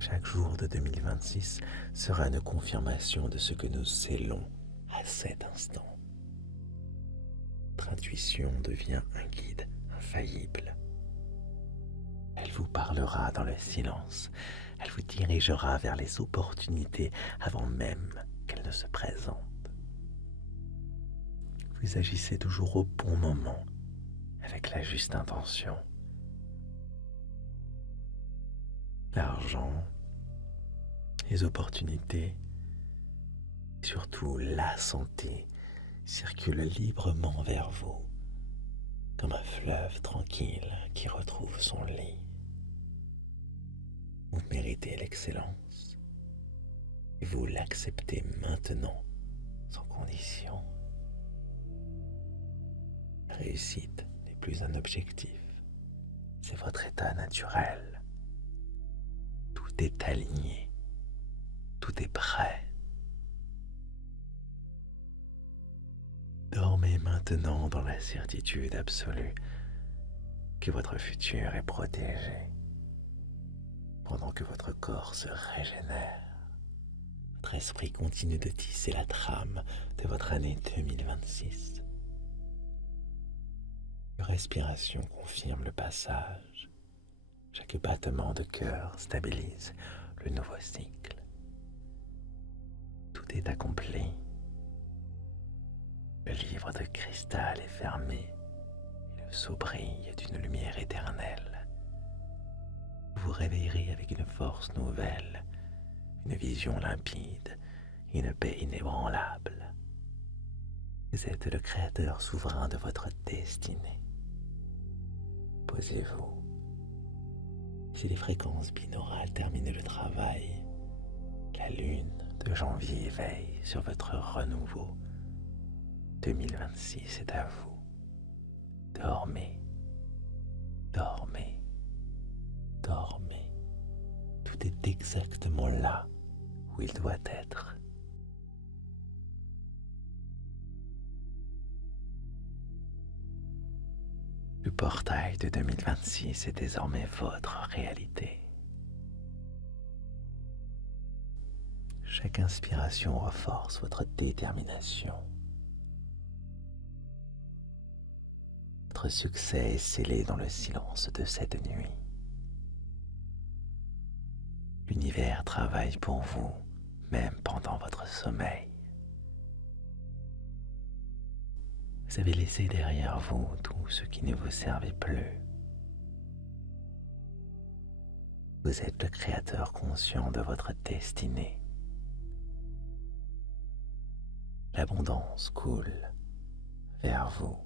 Chaque jour de 2026 sera une confirmation de ce que nous scellons à cet instant. Votre intuition devient un guide infaillible. Elle vous parlera dans le silence. Elle vous dirigera vers les opportunités avant même qu'elles ne se présentent. Vous agissez toujours au bon moment, avec la juste intention. L'argent, les opportunités, et surtout la santé circulent librement vers vous, comme un fleuve tranquille qui retrouve son lit. Vous méritez l'excellence et vous l'acceptez maintenant, sans condition. La réussite n'est plus un objectif, c'est votre état naturel. Tout est aligné, tout est prêt. Dormez maintenant dans la certitude absolue que votre futur est protégé, pendant que votre corps se régénère, Votre esprit continue de tisser la trame de votre année 2026. Une respiration confirme le passage. Chaque battement de cœur stabilise le nouveau cycle. Tout est accompli. Le livre de cristal est fermé et le sceau brille d'une lumière éternelle. Vous vous réveillerez avec une force nouvelle, une vision limpide et une paix inébranlable. Vous êtes le créateur souverain de votre destinée. Posez-vous. Si les fréquences binaurales terminent le travail, la lune de janvier veille sur votre renouveau. 2026 est à vous. Dormez, dormez, dormez. Tout est exactement là où il doit être. Le portail de 2026 est désormais votre réalité. Chaque inspiration renforce votre détermination. Votre succès est scellé dans le silence de cette nuit. L'univers travaille pour vous, même pendant votre sommeil. Vous avez laissé derrière vous tout ce qui ne vous servait plus. Vous êtes le créateur conscient de votre destinée. L'abondance coule vers vous,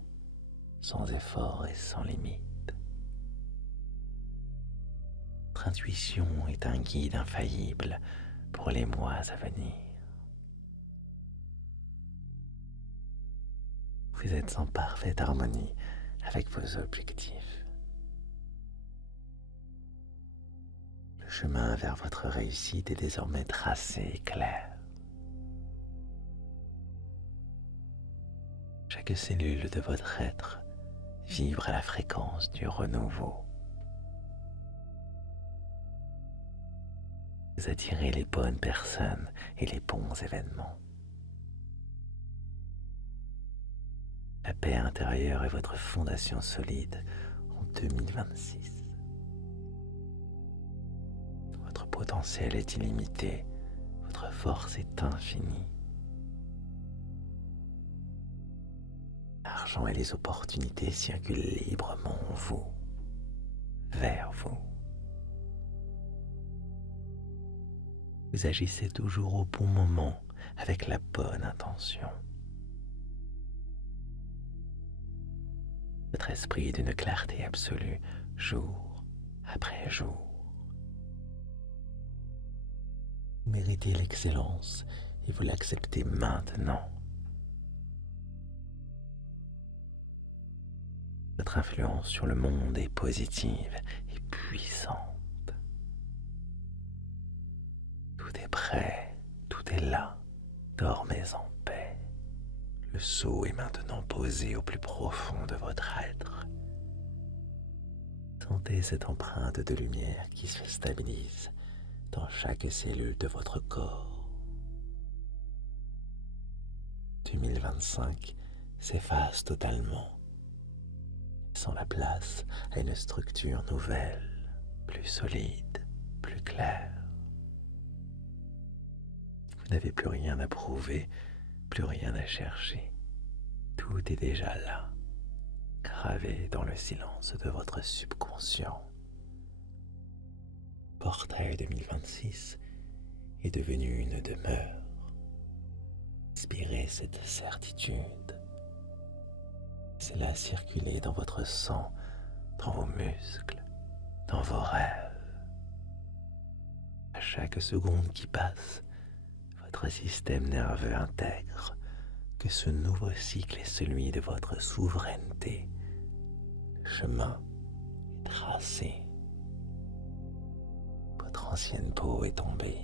sans effort et sans limite. Votre intuition est un guide infaillible pour les mois à venir. Vous êtes en parfaite harmonie avec vos objectifs. Le chemin vers votre réussite est désormais tracé et clair. Chaque cellule de votre être vibre à la fréquence du renouveau. Vous attirez les bonnes personnes et les bons événements. La paix intérieure est votre fondation solide en 2026. Votre potentiel est illimité, votre force est infinie. L'argent et les opportunités circulent librement en vous, vers vous. Vous agissez toujours au bon moment avec la bonne intention. Votre esprit est d'une clarté absolue, jour après jour. Vous méritez l'excellence et vous l'acceptez maintenant. Votre influence sur le monde est positive et puissante. Tout est prêt, tout est là. Dormez en paix. Le sceau est maintenant posé au plus profond de votre être. Sentez cette empreinte de lumière qui se stabilise dans chaque cellule de votre corps. 2025 s'efface totalement, laissant la place à une structure nouvelle, plus solide, plus claire. Vous n'avez plus rien à prouver, plus rien à chercher. Tout est déjà là, gravé dans le silence de votre subconscient. Portail 2026 est devenu une demeure. Inspirez cette certitude. Laissez-la circuler dans votre sang, dans vos muscles, dans vos rêves. À chaque seconde qui passe, votre système nerveux intègre que ce nouveau cycle est celui de votre souveraineté. Le chemin est tracé. Votre ancienne peau est tombée.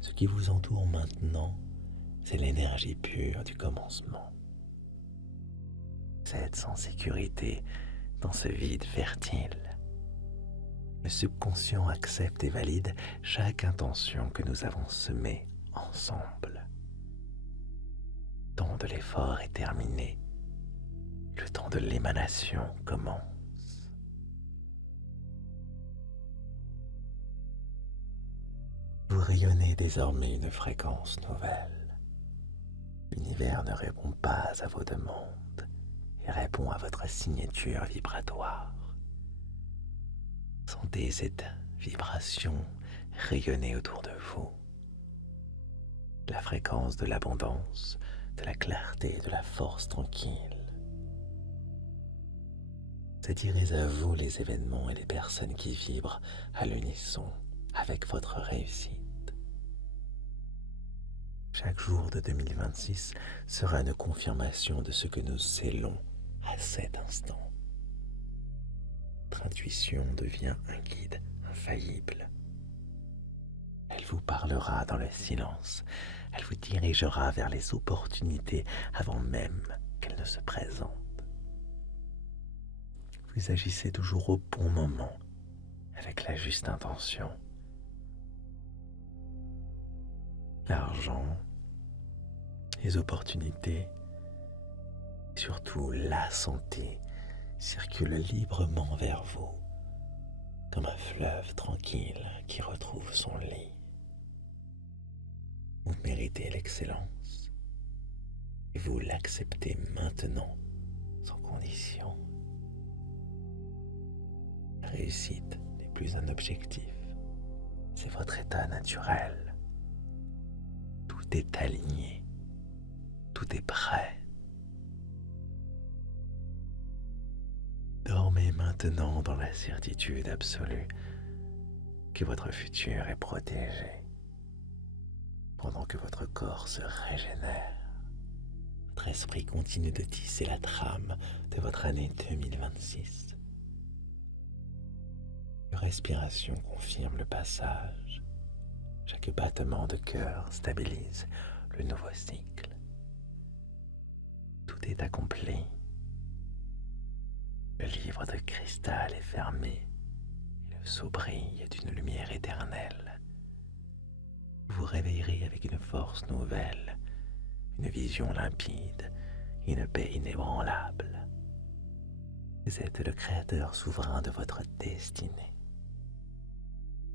Ce qui vous entoure maintenant, c'est l'énergie pure du commencement. Vous êtes en sécurité dans ce vide fertile. Le subconscient accepte et valide chaque intention que nous avons semée ensemble. Le temps de l'effort est terminé. Le temps de l'émanation commence. Vous rayonnez désormais une fréquence nouvelle. L'univers ne répond pas à vos demandes et répond à votre signature vibratoire. Sentez cette vibration rayonner autour de vous. La fréquence de l'abondance, de la clarté et de la force tranquille. Attirez à vous les événements et les personnes qui vibrent à l'unisson avec votre réussite. Chaque jour de 2026 sera une confirmation de ce que nous scellons à cet instant. Votre intuition devient un guide infaillible. Elle vous parlera dans le silence. Elle vous dirigera vers les opportunités avant même qu'elles ne se présentent. Vous agissez toujours au bon moment, avec la juste intention. L'argent, les opportunités, et surtout la santé circulent librement vers vous, comme un fleuve tranquille qui retrouve son lit. Vous méritez l'excellence et vous l'acceptez maintenant, sans condition. La réussite n'est plus un objectif, c'est votre état naturel. Tout est aligné, tout est prêt. Dormez maintenant dans la certitude absolue que votre futur est protégé, pendant que votre corps se régénère. Votre esprit continue de tisser la trame de votre année 2026. Une respiration confirme le passage. Chaque battement de cœur stabilise le nouveau cycle. Tout est accompli. Le livre de cristal est fermé et le sceau brille d'une lumière éternelle. Vous vous réveillerez avec une force nouvelle, une vision limpide et une paix inébranlable. Vous êtes le créateur souverain de votre destinée.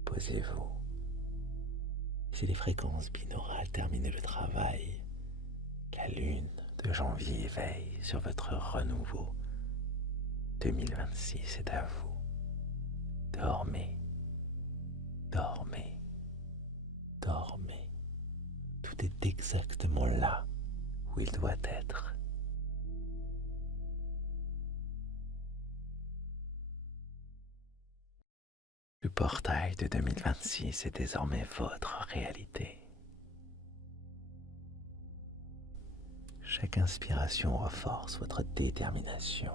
Posez-vous. Si les fréquences binaurales terminent le travail, la lune de janvier veille sur votre renouveau. 2026 est à vous. Dormez, dormez, dormez. Tout est exactement là où il doit être. Le portail de 2026 est désormais votre réalité. Chaque inspiration renforce votre détermination.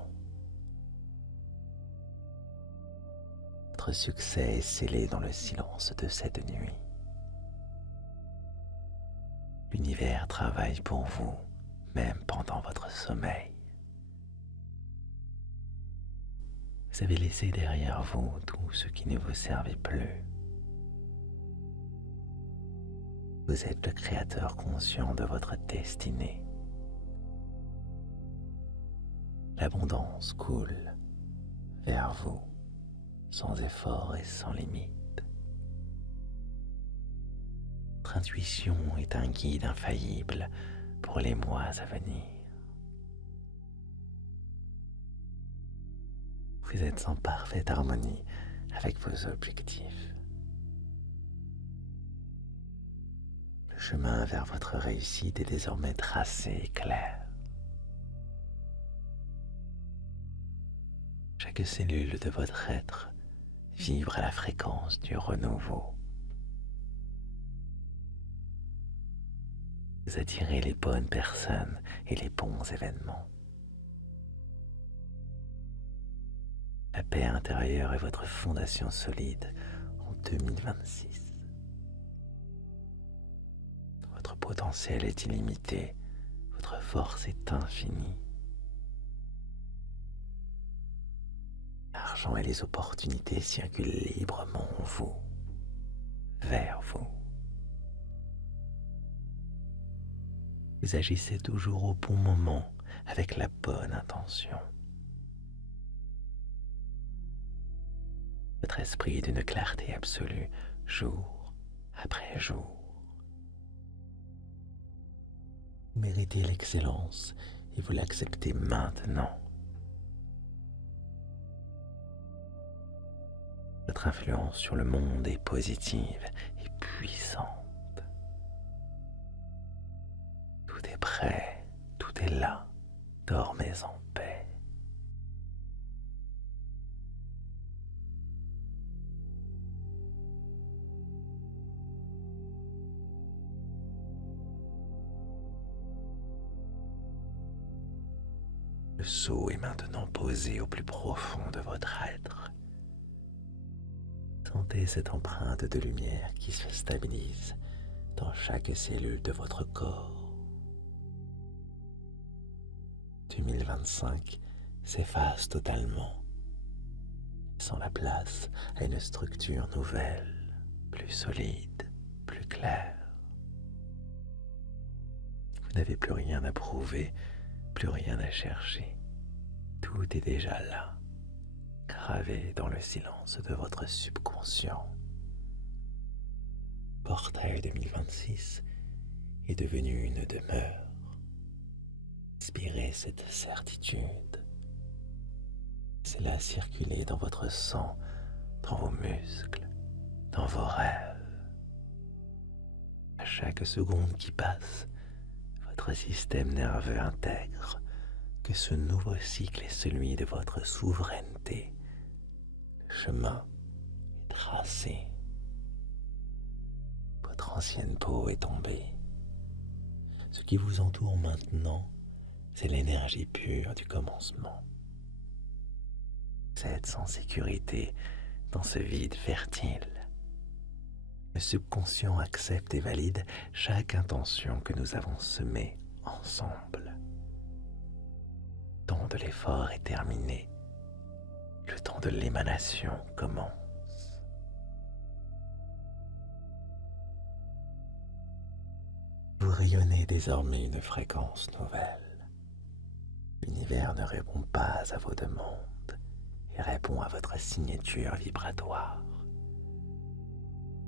Votre succès est scellé dans le silence de cette nuit. L'univers travaille pour vous, même pendant votre sommeil. Vous avez laissé derrière vous tout ce qui ne vous servait plus. Vous êtes le créateur conscient de votre destinée. L'abondance coule vers vous, sans effort et sans limite. Votre intuition est un guide infaillible pour les mois à venir. Vous êtes en parfaite harmonie avec vos objectifs. Le chemin vers votre réussite est désormais tracé et clair. Chaque cellule de votre être vibre à la fréquence du renouveau. Vous attirez les bonnes personnes et les bons événements. La paix intérieure est votre fondation solide en 2026. Votre potentiel est illimité, votre force est infinie. L'argent l'argent et les opportunités circulent librement en vous, vers vous. Vous agissez toujours au bon moment, avec la bonne intention. Votre esprit est d'une clarté absolue, jour après jour. Vous méritez l'excellence et vous l'acceptez maintenant. Votre influence sur le monde est positive et puissante. Tout est prêt, tout est là. Dormez en paix. Le sceau est maintenant posé au plus profond de votre être. Sentez cette empreinte de lumière qui se stabilise dans chaque cellule de votre corps. 2025 s'efface totalement, laissant la place à une structure nouvelle, plus solide, plus claire. Vous n'avez plus rien à prouver, plus rien à chercher. Tout est déjà là, gravé dans le silence de votre subconscient. Portail 2026 est devenu une demeure. Inspirez cette certitude. Laissez-la circuler dans votre sang, dans vos muscles, dans vos rêves. À chaque seconde qui passe, votre système nerveux intègre que ce nouveau cycle est celui de votre souveraineté. Le chemin est tracé. Votre ancienne peau est tombée. Ce qui vous entoure maintenant, c'est l'énergie pure du commencement. Vous êtes en sécurité dans ce vide fertile. Le subconscient accepte et valide chaque intention que nous avons semée ensemble. Le temps de l'effort est terminé. Le temps de l'émanation commence. Vous rayonnez désormais une fréquence nouvelle. L'univers ne répond pas à vos demandes et répond à votre signature vibratoire.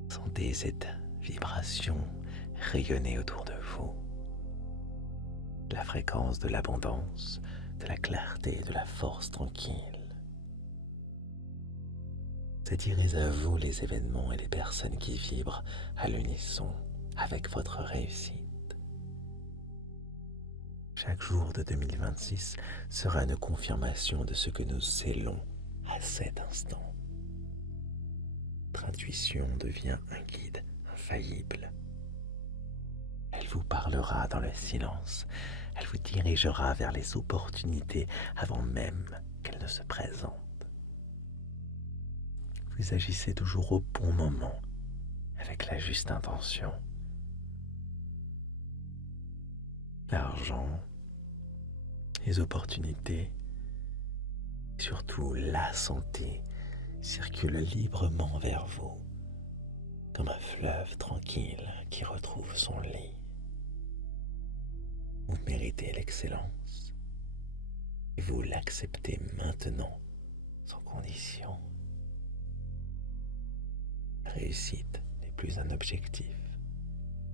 Sentez cette vibration rayonner autour de vous. La fréquence de l'abondance, de la clarté et de la force tranquille. Attirez à vous les événements et les personnes qui vibrent à l'unisson avec votre réussite. Chaque jour de 2026 sera une confirmation de ce que nous scellons à cet instant. Votre intuition devient un guide infaillible. Elle vous parlera dans le silence. Elle vous dirigera vers les opportunités avant même qu'elles ne se présentent. Vous agissez toujours au bon moment, avec la juste intention. L'argent, les opportunités, et surtout la santé circulent librement vers vous, comme un fleuve tranquille qui retrouve son lit. Vous méritez l'excellence et vous l'acceptez maintenant, sans condition. La réussite n'est plus un objectif,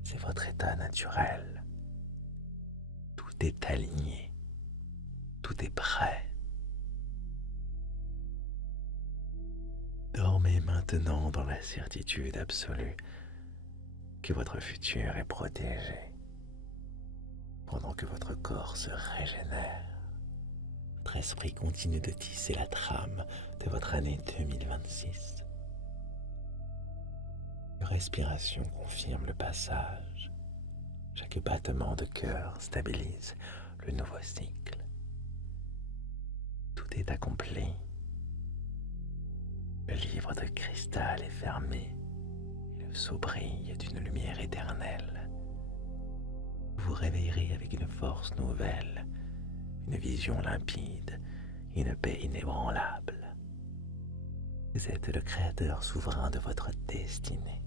c'est votre état naturel. Tout est aligné, tout est prêt. Dormez maintenant dans la certitude absolue que votre futur est protégé, pendant que votre corps se régénère. Votre esprit continue de tisser la trame de votre année 2026. Une respiration confirme le passage. Chaque battement de cœur stabilise le nouveau cycle. Tout est accompli. Le livre de cristal est fermé et le sceau brille d'une lumière éternelle. Vous vous réveillerez avec une force nouvelle, une vision limpide et une paix inébranlable. Vous êtes le créateur souverain de votre destinée.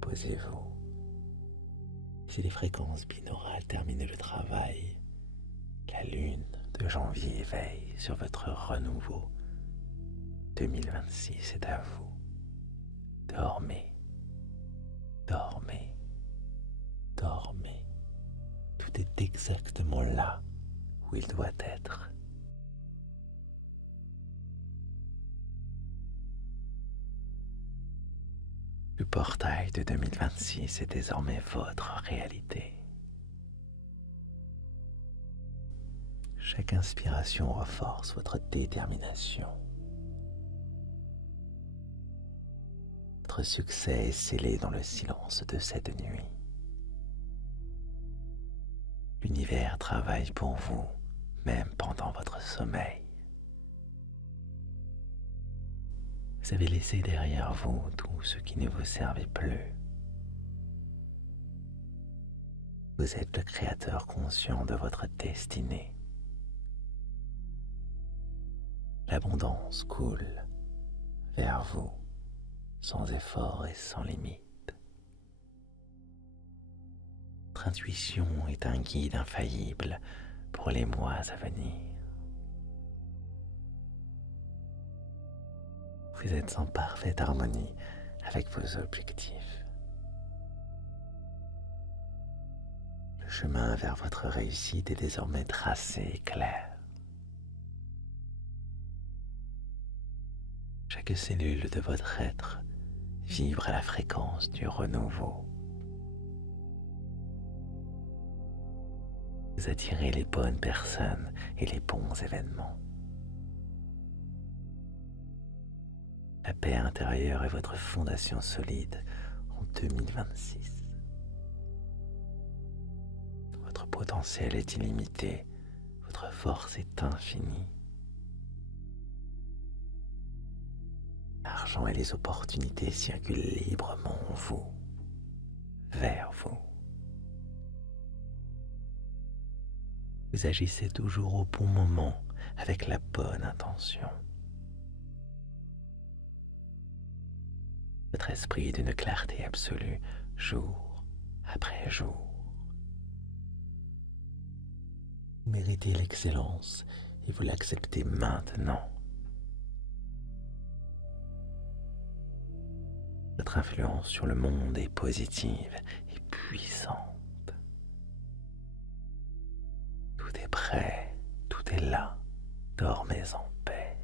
Posez-vous. Si les fréquences binaurales terminent le travail, la lune de janvier veille sur votre renouveau. 2026 est à vous. Dormez, dormez, dormez. Tout est exactement là où il doit être. Le portail de 2026 est désormais votre réalité. Chaque inspiration renforce votre détermination. Votre succès est scellé dans le silence de cette nuit. L'univers travaille pour vous, même pendant votre sommeil. Vous avez laissé derrière vous tout ce qui ne vous servait plus. Vous êtes le créateur conscient de votre destinée. L'abondance coule vers vous, sans effort et sans limite. Votre intuition est un guide infaillible pour les mois à venir. Vous êtes en parfaite harmonie avec vos objectifs. Le chemin vers votre réussite est désormais tracé et clair. Chaque cellule de votre être vibre à la fréquence du renouveau. Vous attirez les bonnes personnes et les bons événements. La paix intérieure est votre fondation solide en 2026. Votre potentiel est illimité, votre force est infinie. L'argent et les opportunités circulent librement en vous, vers vous. Vous agissez toujours au bon moment, avec la bonne intention. Votre esprit est d'une clarté absolue, jour après jour. Vous méritez l'excellence et vous l'acceptez maintenant. Votre influence sur le monde est positive et puissante. Tout est prêt, tout est là. Dormez en paix.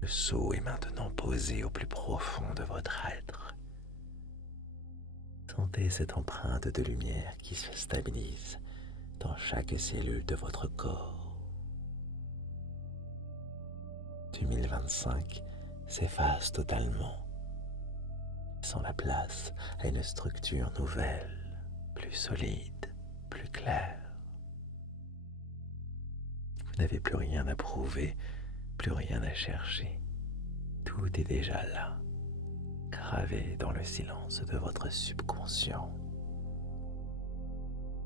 Le sceau est maintenant posé au plus profond de votre être. Sentez cette empreinte de lumière qui se stabilise dans chaque cellule de votre corps. 2025 s'efface totalement, laissant la place à une structure nouvelle, plus solide, plus claire. Vous n'avez plus rien à prouver, plus rien à chercher. Tout est déjà là, gravé dans le silence de votre subconscient.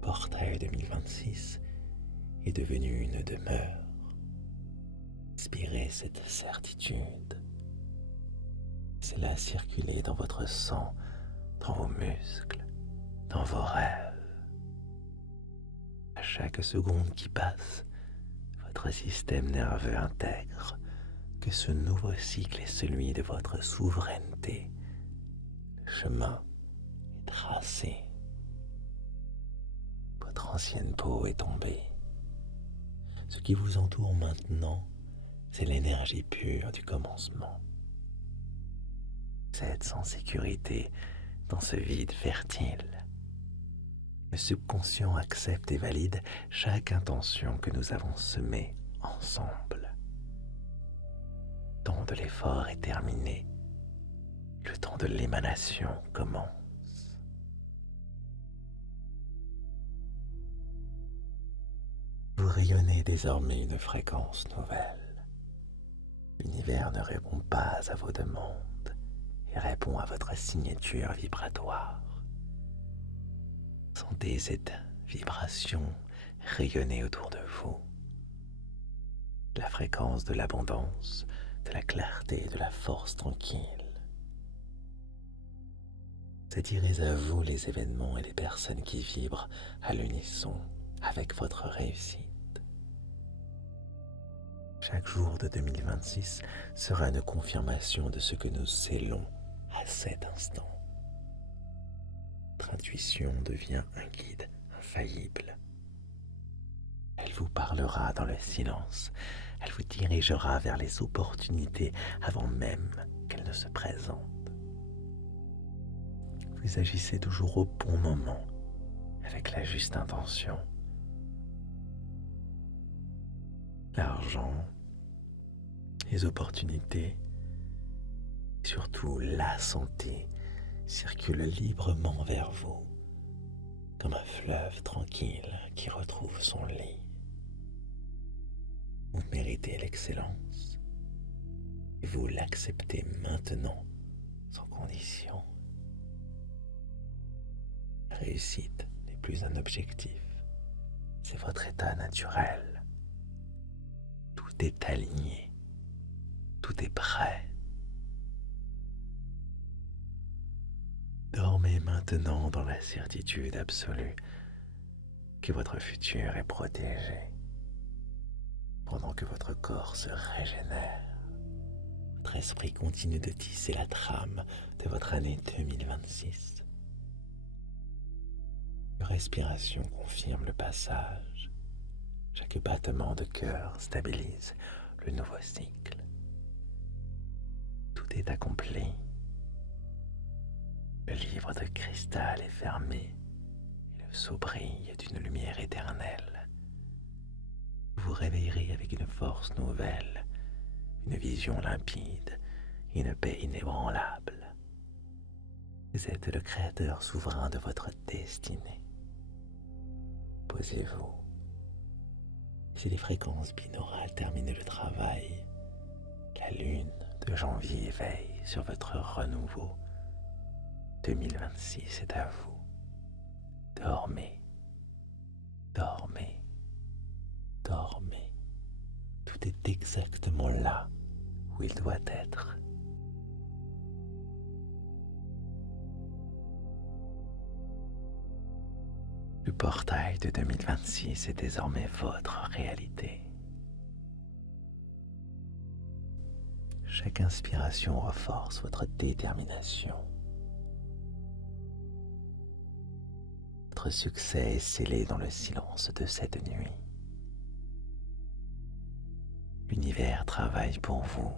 Portail 2026 est devenu une demeure. Inspirez cette certitude. Laissez-la circuler dans votre sang, dans vos muscles, dans vos rêves. À chaque seconde qui passe, votre système nerveux intègre que ce nouveau cycle est celui de votre souveraineté. Le chemin est tracé. Votre ancienne peau est tombée. Ce qui vous entoure maintenant, c'est l'énergie pure du commencement. Vous êtes en sécurité dans ce vide fertile. Le subconscient accepte et valide chaque intention que nous avons semée ensemble. Le temps de l'effort est terminé. Le temps de l'émanation commence. Vous rayonnez désormais une fréquence nouvelle. L'univers ne répond pas à vos demandes, il répond à votre signature vibratoire. Sentez cette vibration rayonner autour de vous. La fréquence de l'abondance, de la clarté et de la force tranquille. Attirez à vous les événements et les personnes qui vibrent à l'unisson avec votre réussite. Chaque jour de 2026 sera une confirmation de ce que nous scellons à cet instant. Votre intuition devient un guide infaillible. Elle vous parlera dans le silence. Elle vous dirigera vers les opportunités avant même qu'elles ne se présentent. Vous agissez toujours au bon moment, avec la juste intention. L'argent, les opportunités, et surtout la santé circulent librement vers vous, comme un fleuve tranquille qui retrouve son lit. Vous méritez l'excellence et vous l'acceptez maintenant, sans condition. La réussite n'est plus un objectif, c'est votre état naturel. Tout est aligné, tout est prêt. Dormez maintenant dans la certitude absolue que votre futur est protégé, pendant que votre corps se régénère. Votre esprit continue de tisser la trame de votre année 2026. Une respiration confirme le passage. Chaque battement de cœur stabilise le nouveau cycle. Tout est accompli. Le livre de cristal est fermé et le sceau brille d'une lumière éternelle. Vous vous réveillerez avec une force nouvelle, une vision limpide et une paix inébranlable. Vous êtes le créateur souverain de votre destinée. Posez-vous. Si les fréquences binaurales terminent le travail, la lune de janvier veille sur votre renouveau. 2026 est à vous. Dormez, dormez, dormez. Tout est exactement là où il doit être. Le portail de 2026 est désormais votre réalité. Chaque inspiration renforce votre détermination. Votre succès est scellé dans le silence de cette nuit. L'univers travaille pour vous,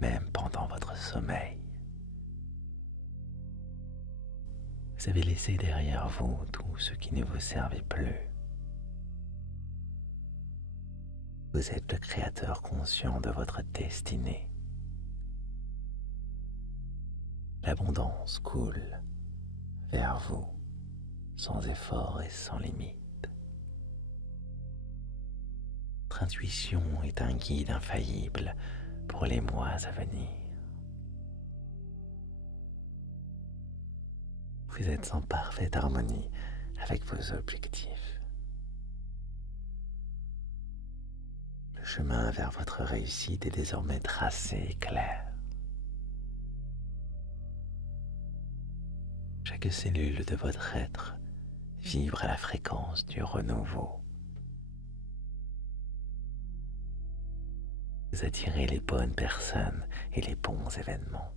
même pendant votre sommeil. Vous avez laissé derrière vous tout ce qui ne vous servait plus. Vous êtes le créateur conscient de votre destinée. L'abondance coule vers vous, sans effort et sans limite. Votre intuition est un guide infaillible pour les mois à venir. Vous êtes en parfaite harmonie avec vos objectifs. Le chemin vers votre réussite est désormais tracé et clair. Chaque cellule de votre être vibre à la fréquence du renouveau. Vous attirez les bonnes personnes et les bons événements.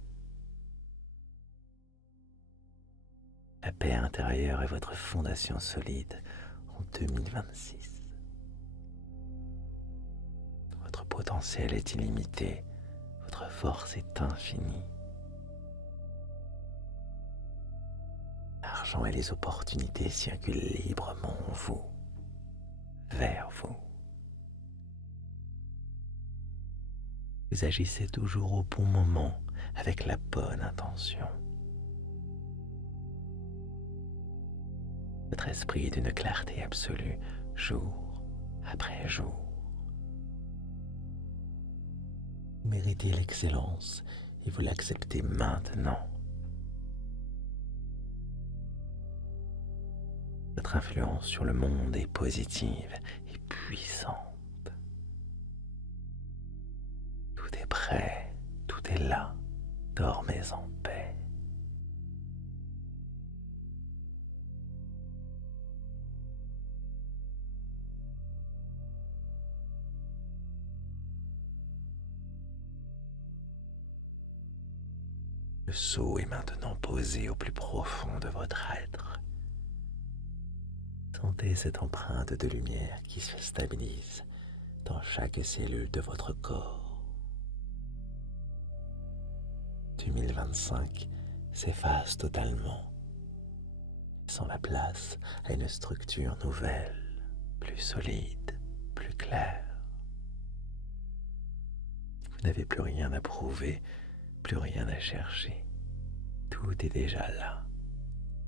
La paix intérieure est votre fondation solide en 2026. Votre potentiel est illimité, votre force est infinie. L'argent et les opportunités circulent librement en vous, vers vous. Vous agissez toujours au bon moment avec la bonne intention. Votre esprit est d'une clarté absolue, jour après jour. Vous méritez l'excellence et vous l'acceptez maintenant. Votre influence sur le monde est positive et puissante. Tout est prêt, tout est là. Dormez en paix. Le sceau est maintenant posé au plus profond de votre être. Sentez cette empreinte de lumière qui se stabilise dans chaque cellule de votre corps. 2025 s'efface totalement, laissant la place à une structure nouvelle, plus solide, plus claire. Vous n'avez plus rien à prouver, plus rien à chercher. Tout est déjà là,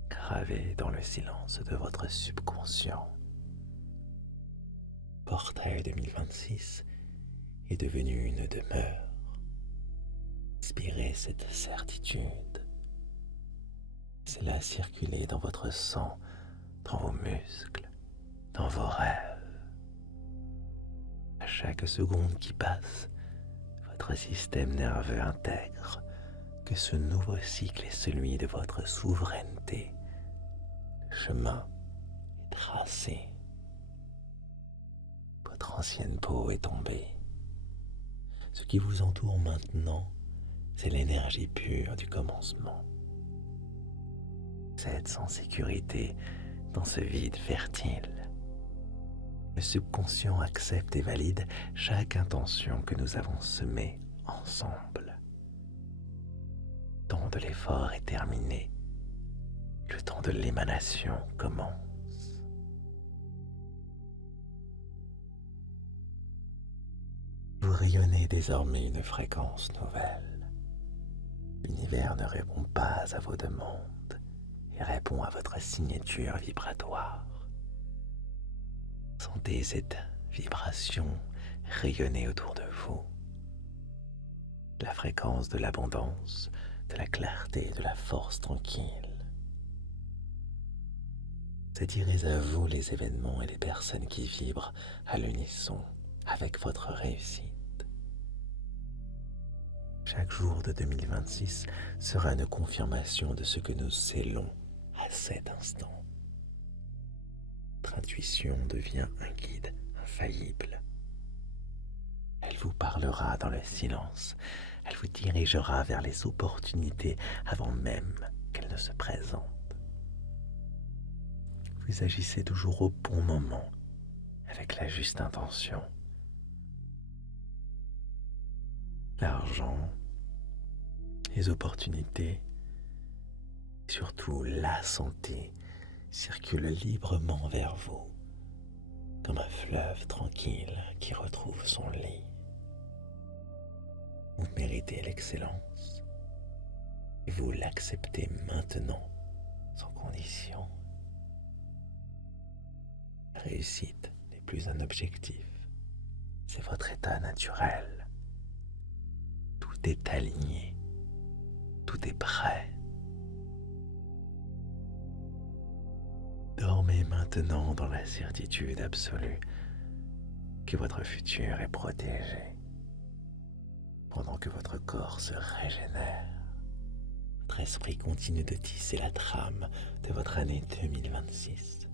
gravé dans le silence de votre subconscient. Portail 2026 est devenu une demeure. Inspirez cette certitude. Laissez-la circuler dans votre sang, dans vos muscles, dans vos rêves. À chaque seconde qui passe, votre système nerveux intègre que ce nouveau cycle est celui de votre souveraineté. Le chemin est tracé. Votre ancienne peau est tombée. Ce qui vous entoure maintenant, c'est l'énergie pure du commencement. Vous êtes en sécurité dans ce vide fertile. Le subconscient accepte et valide chaque intention que nous avons semée ensemble. Le temps de l'effort est terminé. Le temps de l'émanation commence. Vous rayonnez désormais une fréquence nouvelle. L'univers ne répond pas à vos demandes et répond à votre signature vibratoire. Sentez cette vibration rayonner autour de vous. La fréquence de l'abondance, de la clarté et de la force tranquille. Attirez à vous les événements et les personnes qui vibrent à l'unisson avec votre réussite. Chaque jour de 2026 sera une confirmation de ce que nous scellons à cet instant. Votre intuition devient un guide infaillible. Elle vous parlera dans le silence. Elle vous dirigera vers les opportunités avant même qu'elles ne se présentent. Vous agissez toujours au bon moment, avec la juste intention. L'argent, les opportunités, et surtout la santé circulent librement vers vous, comme un fleuve tranquille qui retrouve son lit. Vous méritez l'excellence et vous l'acceptez maintenant, sans condition. La réussite n'est plus un objectif, c'est votre état naturel. Tout est aligné, tout est prêt. Dormez maintenant dans la certitude absolue que votre futur est protégé, pendant que votre corps se régénère. Votre esprit continue de tisser la trame de votre année 2026.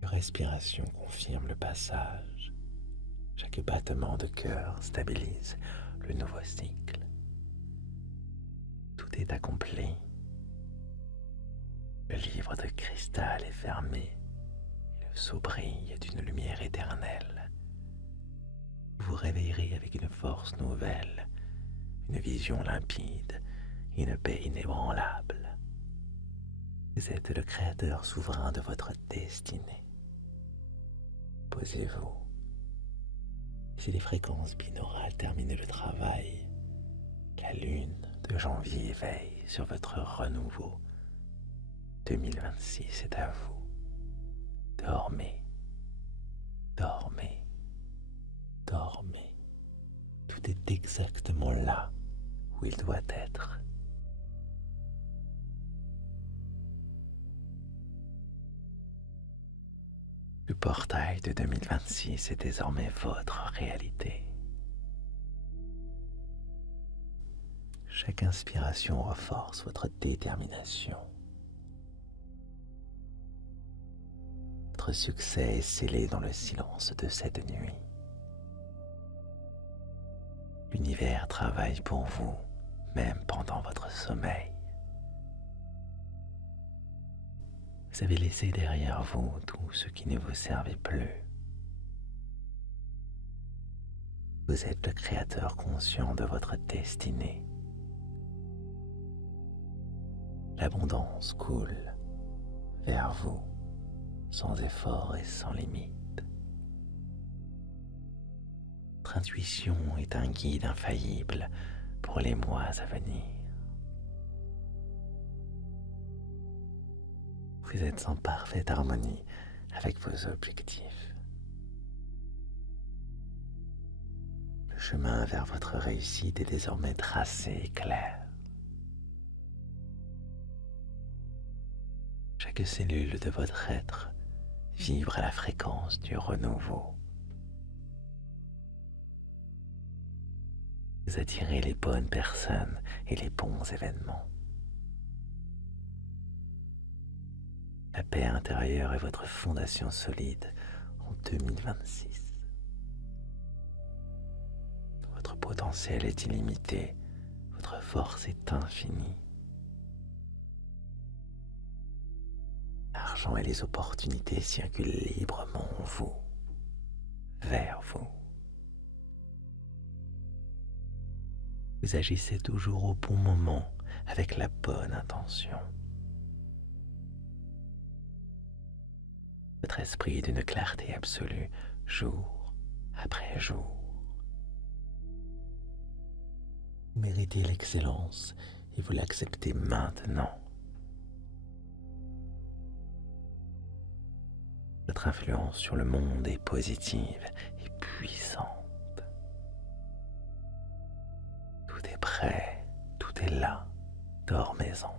Une respiration confirme le passage. Chaque battement de cœur stabilise le nouveau cycle. Tout est accompli. Le livre de cristal est fermé et le sceau brille d'une lumière éternelle. Vous vous réveillerez avec une force nouvelle, une vision limpide et une paix inébranlable. Vous êtes le créateur souverain de votre destinée. Posez-vous. Si les fréquences binaurales terminent le travail, la lune de janvier veille sur votre renouveau. 2026 est à vous. Dormez, dormez, dormez. est exactement là où il doit être. Le portail de 2026 est désormais votre réalité. Chaque inspiration renforce votre détermination. Votre succès est scellé dans le silence de cette nuit. L'univers travaille pour vous, même pendant votre sommeil. Vous avez laissé derrière vous tout ce qui ne vous servait plus. Vous êtes le créateur conscient de votre destinée. L'abondance coule vers vous, sans effort et sans limite. Votre intuition est un guide infaillible pour les mois à venir. Vous êtes en parfaite harmonie avec vos objectifs. Le chemin vers votre réussite est désormais tracé et clair. Chaque cellule de votre être vibre à la fréquence du renouveau. Vous attirez les bonnes personnes et les bons événements. La paix intérieure est votre fondation solide en 2026. Votre potentiel est illimité, votre force est infinie. L'argent et les opportunités circulent librement en vous, vers vous. Vous agissez toujours au bon moment avec la bonne intention. Votre esprit est d'une clarté absolue, jour après jour. Vous méritez l'excellence et vous l'acceptez maintenant. Votre influence sur le monde est positive et puissante. Tout est prêt, tout est là, dormez-en.